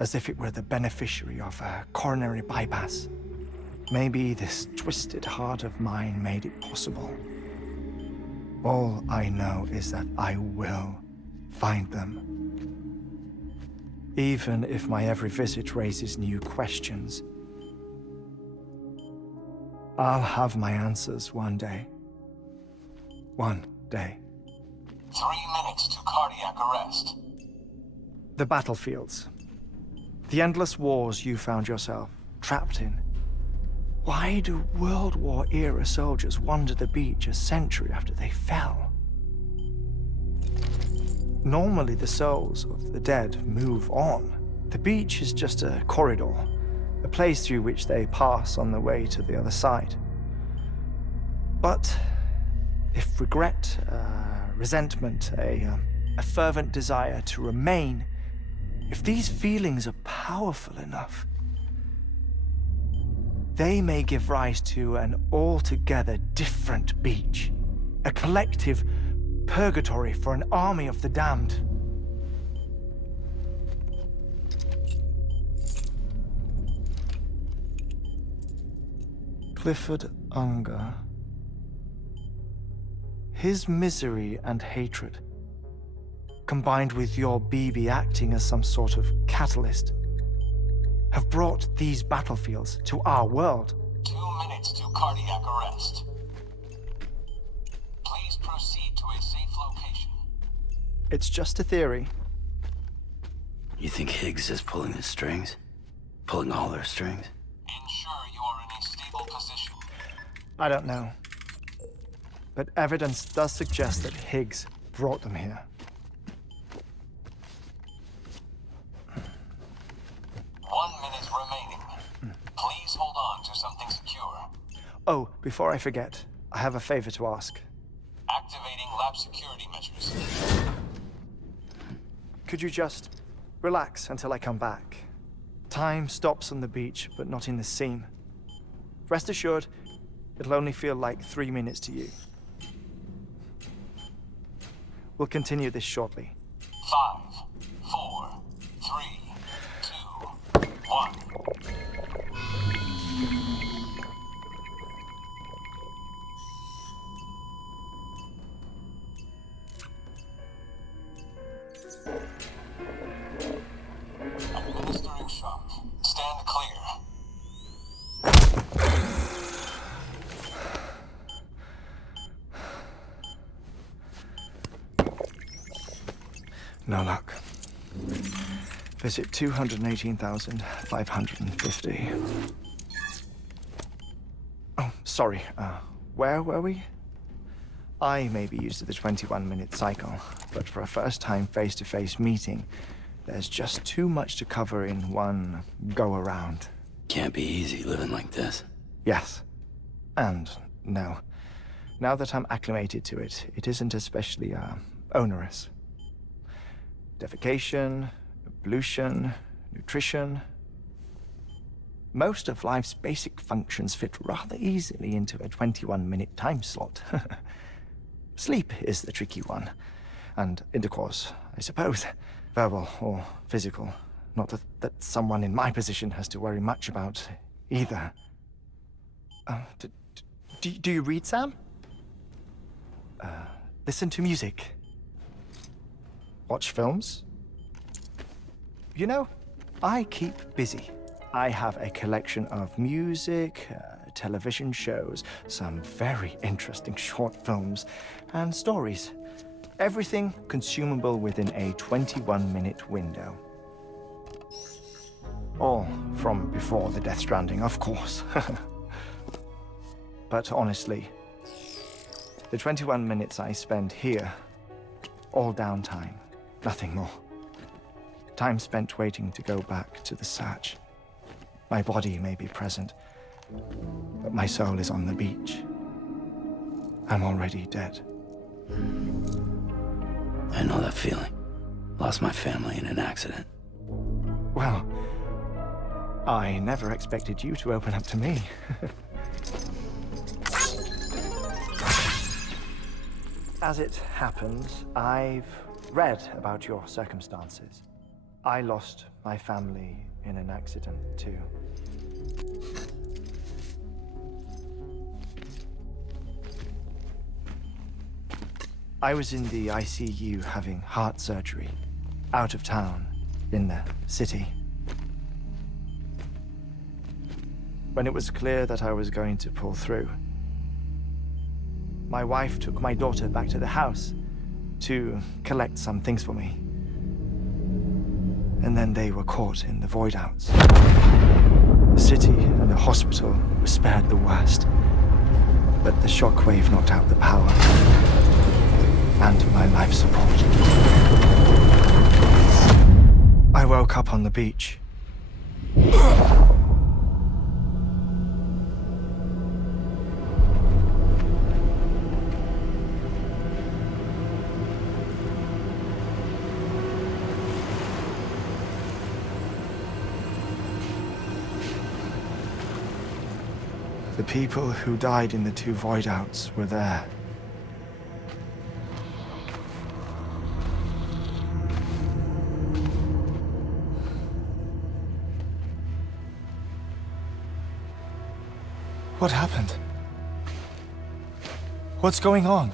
as if it were the beneficiary of a coronary bypass. Maybe this twisted heart of mine made it possible. All I know is that I will find them. Even if my every visit raises new questions, I'll have my answers one day. One day. 3 minutes to cardiac arrest. The battlefields. The endless wars you found yourself trapped in. Why do World War-era soldiers wander the beach a century after they fell? Normally, the souls of the dead move on. The beach is just a corridor, a place through which they pass on the way to the other side. But if regret, resentment, a fervent desire to remain, if these feelings are powerful enough, they may give rise to an altogether different beach, a collective purgatory for an army of the damned. Clifford Unger. His misery and hatred, combined with your BB acting as some sort of catalyst, have brought these battlefields to our world. 2 minutes to cardiac arrest. Please proceed to a safe location. It's just a theory. You think Higgs is pulling the strings? Pulling all their strings? Ensure you are in a stable position. I don't know. But evidence does suggest that Higgs brought them here. 1 minute remaining. Please hold on to something secure. Oh, before I forget, I have a favor to ask. Activating lab security measures. Could you just relax until I come back? Time stops on the beach, but not in the scene. Rest assured, it'll only feel like 3 minutes to you. We'll continue this shortly. 5, 4, 3, 2, 1. Administering shock. Stand clear. No luck. Visit 218,550. Oh, sorry. Where were we? I may be used to the 21-minute cycle, but for a first-time face-to-face meeting, there's just too much to cover in one go-around. Can't be easy living like this. Yes. And no. Now that I'm acclimated to it, it isn't especially, onerous. Defecation, ablution, nutrition. Most of life's basic functions fit rather easily into a 21-minute time slot. Sleep is the tricky one. And intercourse, I suppose. Verbal or physical. Not that someone in my position has to worry much about either. Do you read, Sam? Listen to music. Watch films? You know, I keep busy. I have a collection of music, television shows, some very interesting short films, and stories. Everything consumable within a 21-minute window. All from before the Death Stranding, of course. But honestly, the 21 minutes I spend here, all downtime. Nothing more. Time spent waiting to go back to the search. My body may be present, but my soul is on the beach. I'm already dead. I know that feeling. Lost my family in an accident. Well, I never expected you to open up to me. As it happens, I've read about your circumstances. I lost my family in an accident, too. I was in the ICU having heart surgery, out of town, in the city. When it was clear that I was going to pull through, my wife took my daughter back to the house to collect some things for me. And then they were caught in the void-outs. The city and the hospital were spared the worst, but the shockwave knocked out the power and my life support. I woke up on the beach. The people who died in the 2 void-outs were there. What happened? What's going on?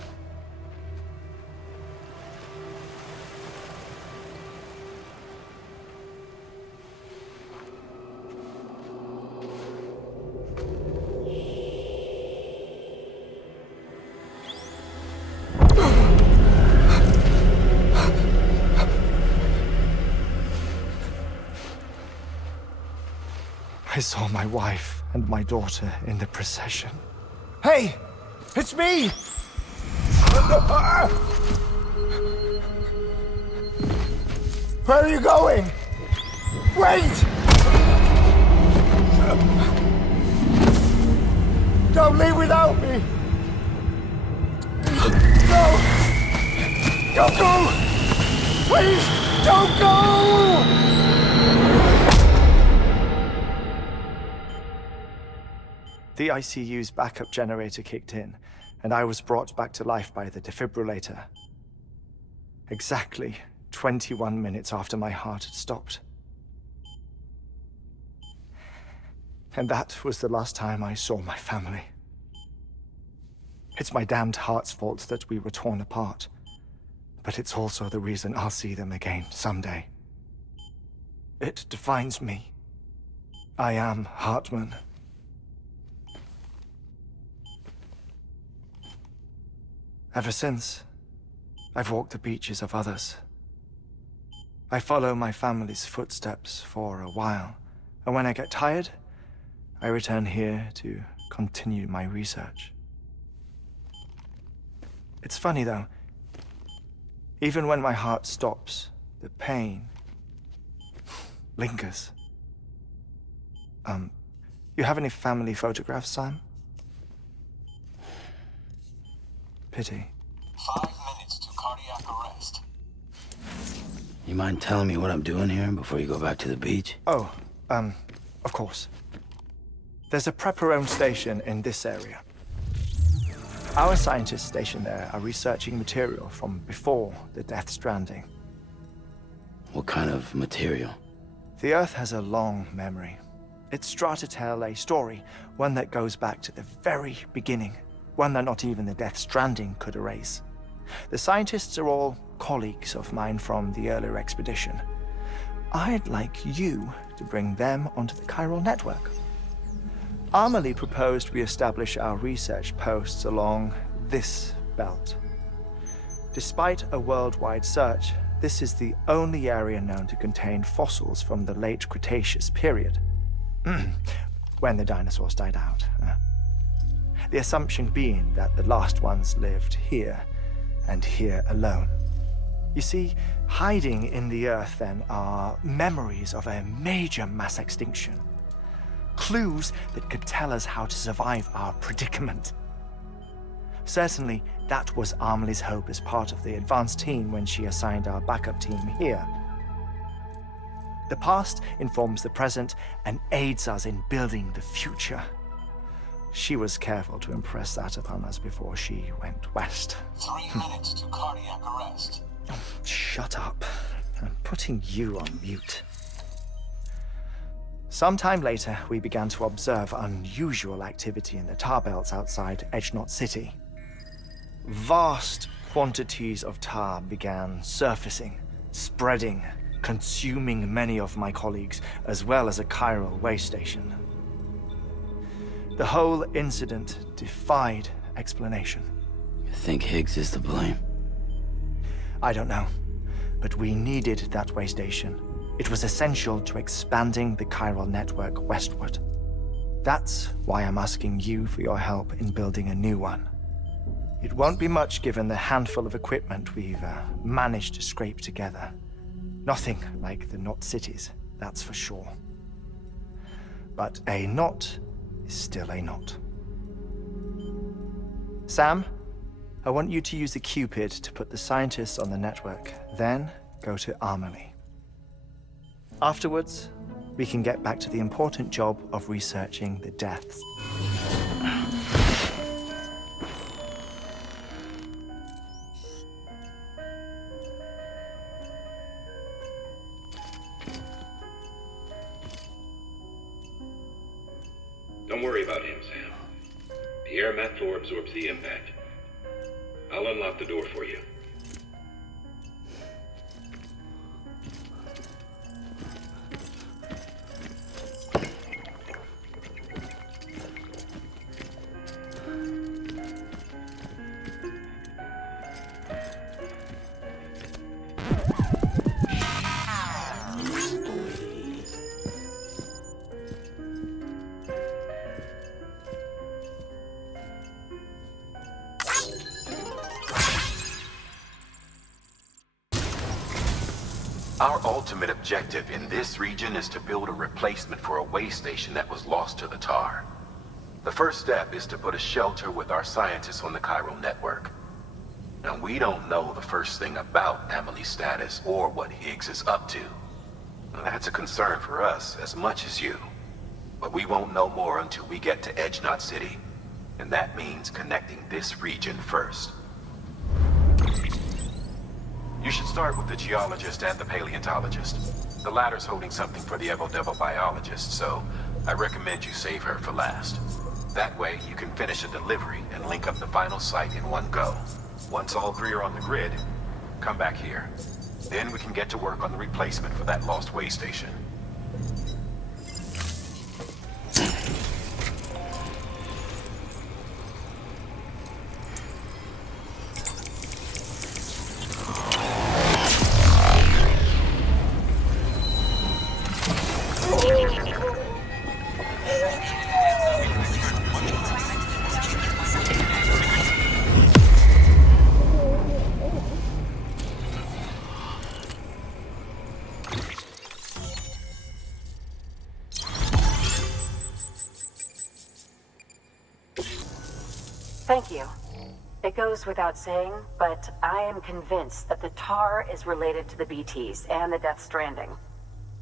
I saw my wife and my daughter in the procession. Hey! It's me! Where are you going? Wait! Don't leave without me! No! Don't go! Please, don't go! The ICU's backup generator kicked in, and I was brought back to life by the defibrillator. Exactly 21 minutes after my heart had stopped. And that was the last time I saw my family. It's my damned heart's fault that we were torn apart, but it's also the reason I'll see them again someday. It defines me. I am Hartman. Ever since, I've walked the beaches of others. I follow my family's footsteps for a while, and when I get tired, I return here to continue my research. It's funny though, even when my heart stops, the pain lingers. You have any family photographs, Sam? Pity. 5 minutes to cardiac arrest. You mind telling me what I'm doing here before you go back to the beach? Oh, of course. There's a prepper-owned station in this area. Our scientists stationed there are researching material from before the Death Stranding. What kind of material? The Earth has a long memory. It's trying to tell a story, one that goes back to the very beginning. One that not even the Death Stranding could erase. The scientists are all colleagues of mine from the earlier expedition. I'd like you to bring them onto the chiral network. Amelie proposed we establish our research posts along this belt. Despite a worldwide search, this is the only area known to contain fossils from the late Cretaceous period, when the dinosaurs died out. The assumption being that the last ones lived here, and here alone. You see, hiding in the Earth then are memories of a major mass extinction. Clues that could tell us how to survive our predicament. Certainly, That was Amelie's hope as part of the advance team when she assigned our backup team here. The past informs the present and aids us in building the future. She was careful to impress that upon us before she went west. 3 minutes to cardiac arrest. Shut up. I'm putting you on mute. Sometime later, we began to observe unusual activity in the tar belts outside Edgenot City. Vast quantities of tar began surfacing, spreading, consuming many of my colleagues, as well as a chiral way station. The whole incident defied explanation. You think Higgs is to blame? I don't know, but we needed that way station. It was essential to expanding the chiral network westward. That's why I'm asking you for your help in building a new one. It won't be much given the handful of equipment we've managed to scrape together. Nothing like the knot cities, that's for sure. But a knot is still a knot. Sam, I want you to use the Cupid to put the scientists on the network, then go to Amelie. Afterwards, we can get back to the important job of researching the deaths. Don't worry about him, Sam. The air mat floor absorbs the impact. I'll unlock the door for you. Our ultimate objective in this region is to build a replacement for a way station that was lost to the tar. The first step is to put a shelter with our scientists on the chiral network. Now, we don't know the first thing about Amelie's status or what Higgs is up to. Now, that's a concern for us as much as you. But we won't know more until we get to Edgenot City. And that means connecting this region first. You should start with the geologist and the paleontologist. The latter's holding something for the Evo-Devo biologist, so I recommend you save her for last. That way, you can finish a delivery and link up the final site in one go. Once all three are on the grid, come back here. Then we can get to work on the replacement for that lost way station. Thank you. It goes without saying, but I am convinced that the tar is related to the BTs and the Death Stranding.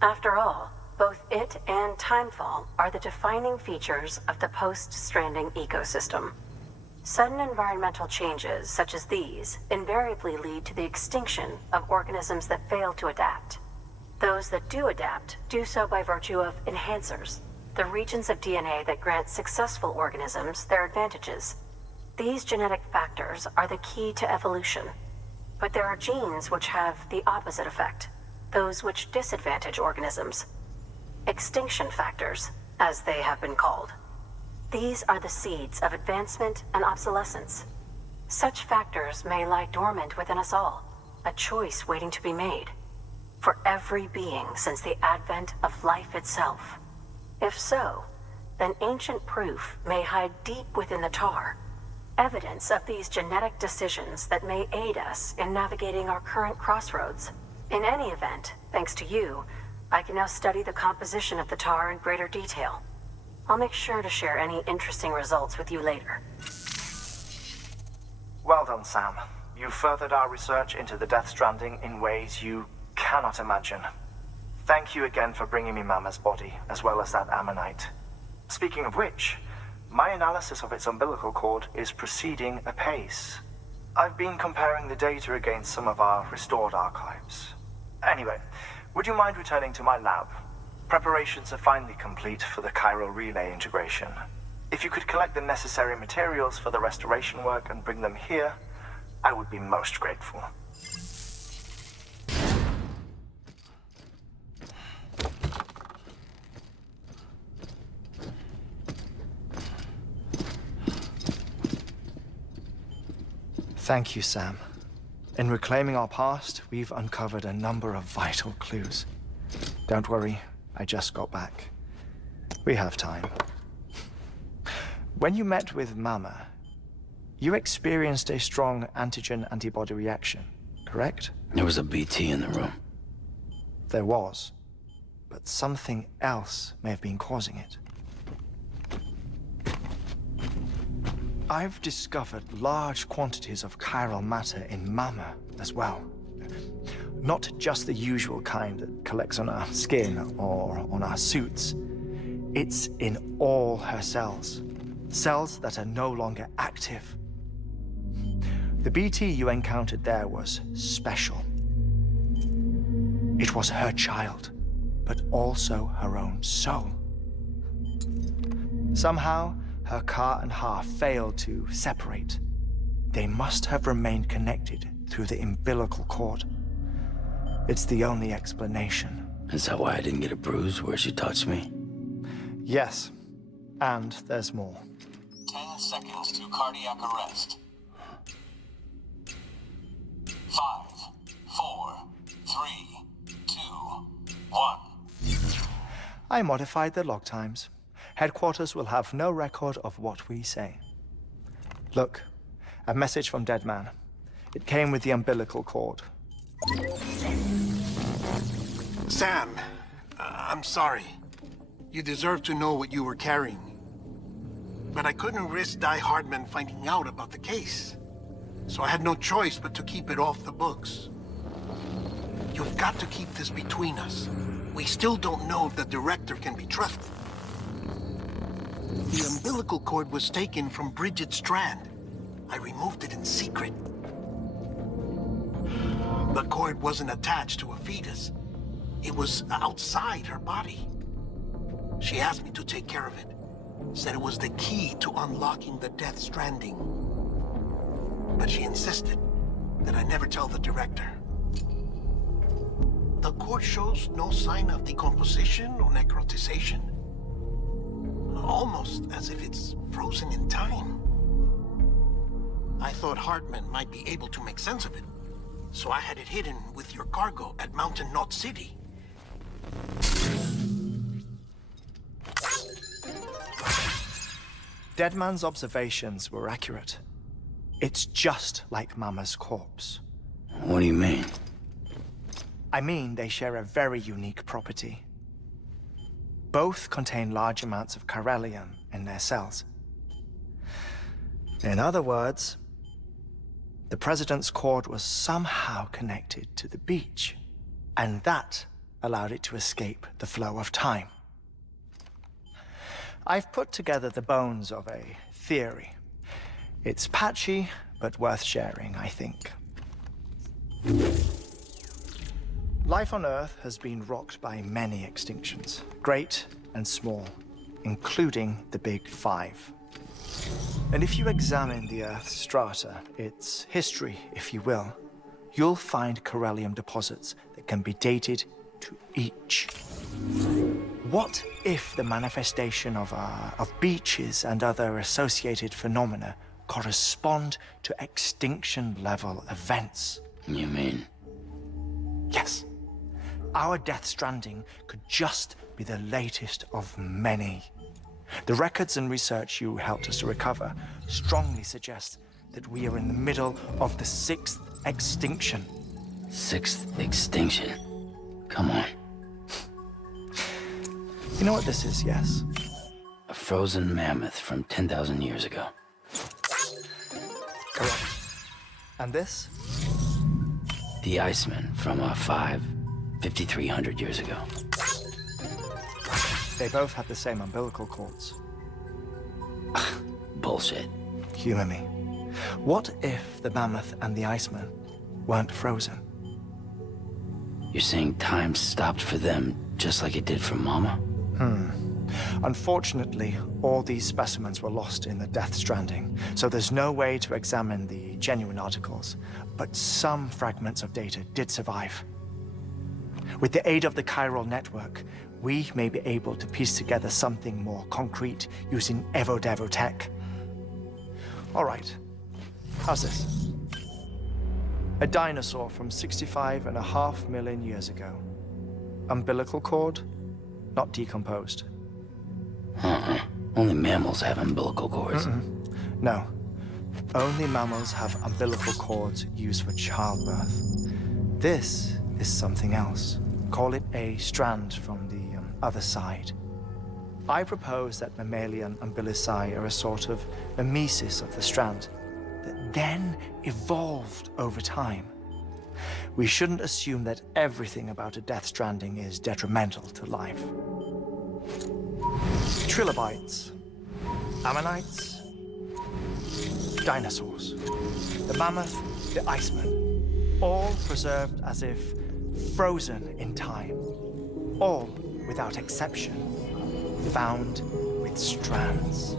After all, both it and Timefall are the defining features of the post-Stranding ecosystem. Sudden environmental changes such as these invariably lead to the extinction of organisms that fail to adapt. Those that do adapt do so by virtue of enhancers, the regions of DNA that grant successful organisms their advantages. These genetic factors are the key to evolution. But there are genes which have the opposite effect, those which disadvantage organisms. Extinction factors, as they have been called. These are the seeds of advancement and obsolescence. Such factors may lie dormant within us all, a choice waiting to be made. For every being since the advent of life itself. If so, then ancient proof may hide deep within the tar. Evidence of these genetic decisions that may aid us in navigating our current crossroads. In any event, thanks to you, I can now study the composition of the tar in greater detail. I'll make sure to share any interesting results with you later. Well done, Sam. You furthered our research into the Death Stranding in ways you cannot imagine. Thank you again for bringing me Mama's body, as well as that ammonite. Speaking of which, my analysis of its umbilical cord is proceeding apace. I've been comparing the data against some of our restored archives. Anyway, would you mind returning to my lab? Preparations are finally complete for the chiral relay integration. If you could collect the necessary materials for the restoration work and bring them here, I would be most grateful. Thank you, Sam. In reclaiming our past, we've uncovered a number of vital clues. Don't worry, I just got back. We have time. When you met with Mama, you experienced a strong antigen-antibody reaction, correct? There was a BT in the room. There was, but something else may have been causing it. I've discovered large quantities of chiral matter in Mama as well. Not just the usual kind that collects on our skin or on our suits. It's in all her cells. Cells that are no longer active. The BT you encountered there was special. It was her child, but also her own soul. Somehow, her car and half failed to separate. They must have remained connected through the umbilical cord. It's the only explanation. Is that why I didn't get a bruise where she touched me? Yes, and there's more. 10 seconds to cardiac arrest. 5, 4, 3, 2, 1. I modified the log times. Headquarters will have no record of what we say. Look, a message from Dead Man. It came with the umbilical cord. Sam, I'm sorry. You deserve to know what you were carrying. But I couldn't risk Die Hardman finding out about the case. So I had no choice but to keep it off the books. You've got to keep this between us. We still don't know if the director can be trusted. The umbilical cord was taken from Bridget Strand. I removed it in secret. The cord wasn't attached to a fetus. It was outside her body. She asked me to take care of it. Said it was the key to unlocking the Death Stranding. But she insisted that I never tell the director. The cord shows no sign of decomposition or necrotization. Almost as if it's frozen in time. I thought Hartman might be able to make sense of it, so I had it hidden with your cargo at Mountain Knot City. Deadman's observations were accurate. It's just like Mama's corpse. What do you mean? I mean they share a very unique property. Both contain large amounts of chiralium in their cells. In other words, the President's cord was somehow connected to the beach, and that allowed it to escape the flow of time. I've put together the bones of a theory. It's patchy, but worth sharing, I think. Life on Earth has been rocked by many extinctions, great and small, including the Big Five. And if you examine the Earth's strata, its history, if you will, you'll find chiralium deposits that can be dated to each. What if the manifestation of beaches and other associated phenomena correspond to extinction-level events? You mean? Yes. Our Death Stranding could just be the latest of many. The records and research you helped us to recover strongly suggest that we are in the middle of the 6th extinction. 6th extinction? Come on. You know what this is, yes? A frozen mammoth from 10,000 years ago. Correct. And this? The Iceman from 5,300 years ago. They both have the same umbilical cords. Bullshit. Humor me. What if the mammoth and the Iceman weren't frozen? You're saying time stopped for them just like it did for Mama? Unfortunately, all these specimens were lost in the Death Stranding, so there's no way to examine the genuine articles. But some fragments of data did survive. With the aid of the chiral network, we may be able to piece together something more concrete using Evo-Devo tech. All right, how's this? A dinosaur from 65.5 million years ago. Umbilical cord, not decomposed. Only mammals have umbilical cords. No. Only mammals have umbilical cords used for childbirth. This is something else. Call it a strand from the other side. I propose that mammalian umbilici are a sort of mimesis of the strand that then evolved over time. We shouldn't assume that everything about a Death Stranding is detrimental to life. Trilobites, ammonites, dinosaurs, the mammoth, the Iceman, all preserved as if frozen in time, all without exception, found with strands,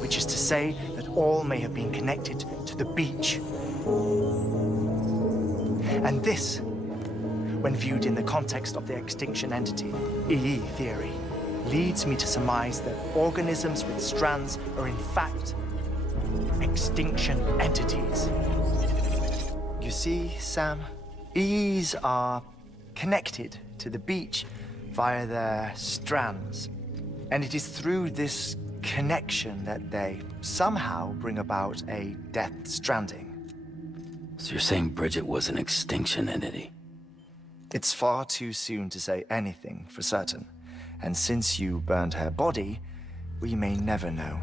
which is to say that all may have been connected to the beach. And this, when viewed in the context of the extinction entity, EE theory, leads me to surmise that organisms with strands are in fact extinction entities. You see, Sam, EEs are connected to the beach via their strands. And it is through this connection that they somehow bring about a Death Stranding. So you're saying Bridget was an extinction entity? It's far too soon to say anything for certain. And since you burned her body, we may never know.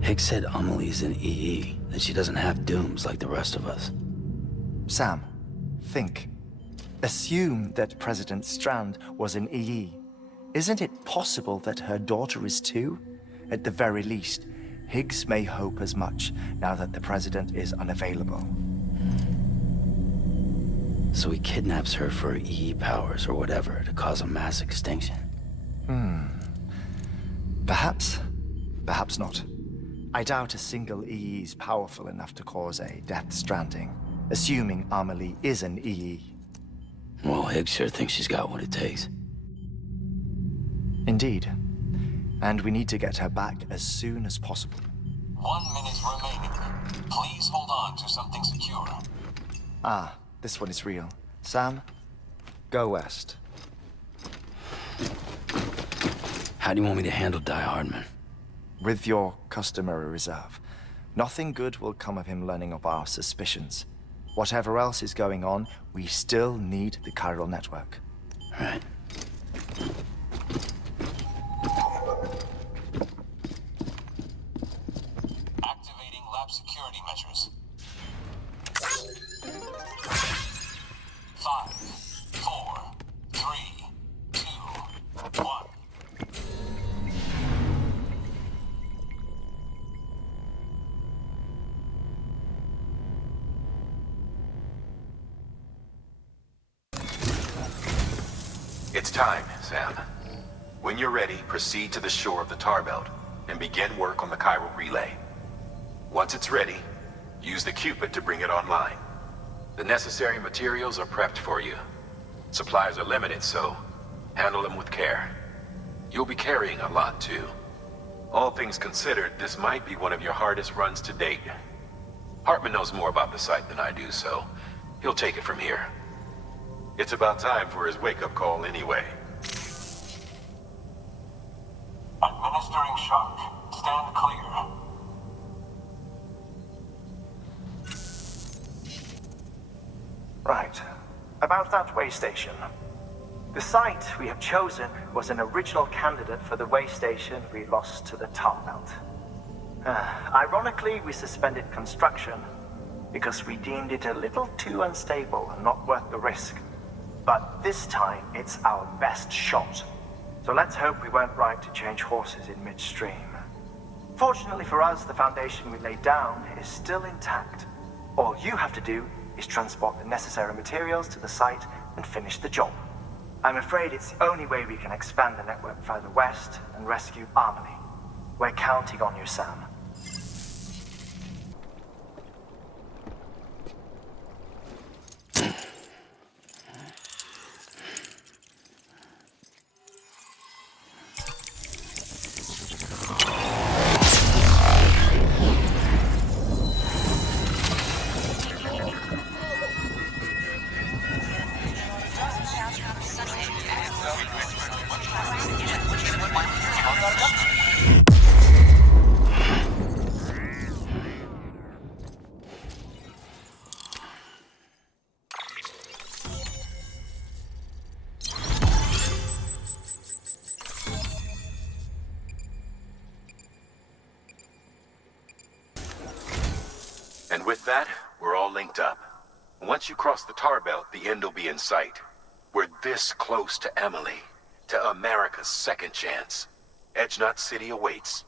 Higgs said Amelie's an EE, that she doesn't have dooms like the rest of us. Sam, think. Assume that President Strand was an EE. Isn't it possible that her daughter is too? At the very least, Higgs may hope as much now that the president is unavailable. So he kidnaps her for EE powers or whatever to cause a mass extinction. Perhaps. Perhaps not. I doubt a single EE is powerful enough to cause a Death Stranding, assuming Amelie is an EE. Well, Higgs sure thinks she's got what it takes. Indeed. And we need to get her back as soon as possible. 1 minute remaining. Please hold on to something secure. Ah, this one is real. Sam, go west. How do you want me to handle Die Hardman? With your customary reserve. Nothing good will come of him learning of our suspicions. Whatever else is going on, we still need the chiral network. Right. Activating lab security measures. 5, 4, 3, 2, 1. It's time, Sam. When you're ready, proceed to the shore of the tar belt and begin work on the chiral relay. Once it's ready, use the Cupid to bring it online. The necessary materials are prepped for you. Supplies are limited, so handle them with care. You'll be carrying a lot, too. All things considered, this might be one of your hardest runs to date. Hartman knows more about the site than I do, so he'll take it from here. It's about time for his wake-up call anyway. Administering shock. Stand clear. Right. About that way station. The site we have chosen was an original candidate for the way station we lost to the tar belt. Ironically, we suspended construction because we deemed it a little too unstable and not worth the risk. But this time, it's our best shot. So let's hope we weren't right to change horses in midstream. Fortunately for us, the foundation we laid down is still intact. All you have to do is transport the necessary materials to the site and finish the job. I'm afraid it's the only way we can expand the network further west and rescue Amelie. We're counting on you, Sam. And with that, we're all linked up. Once you cross the tar belt, the end will be in sight. We're this close to Emily, to America's second chance. Edgenut City awaits.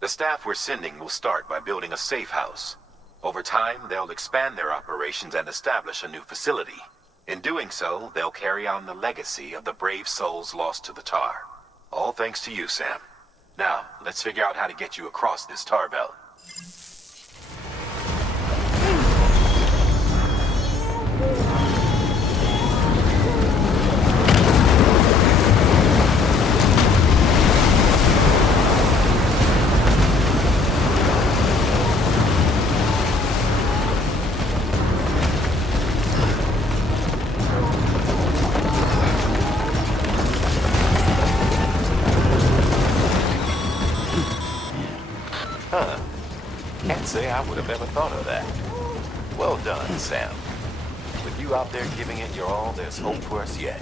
The staff we're sending will start by building a safe house. Over time, they'll expand their operations and establish a new facility. In doing so, they'll carry on the legacy of the brave souls lost to the tar. All thanks to you, Sam. Now, let's figure out how to get you across this tar belt. Huh. Can't say I would have ever thought of that. Well done, Sam. With you out there giving it your all, there's hope for us yet.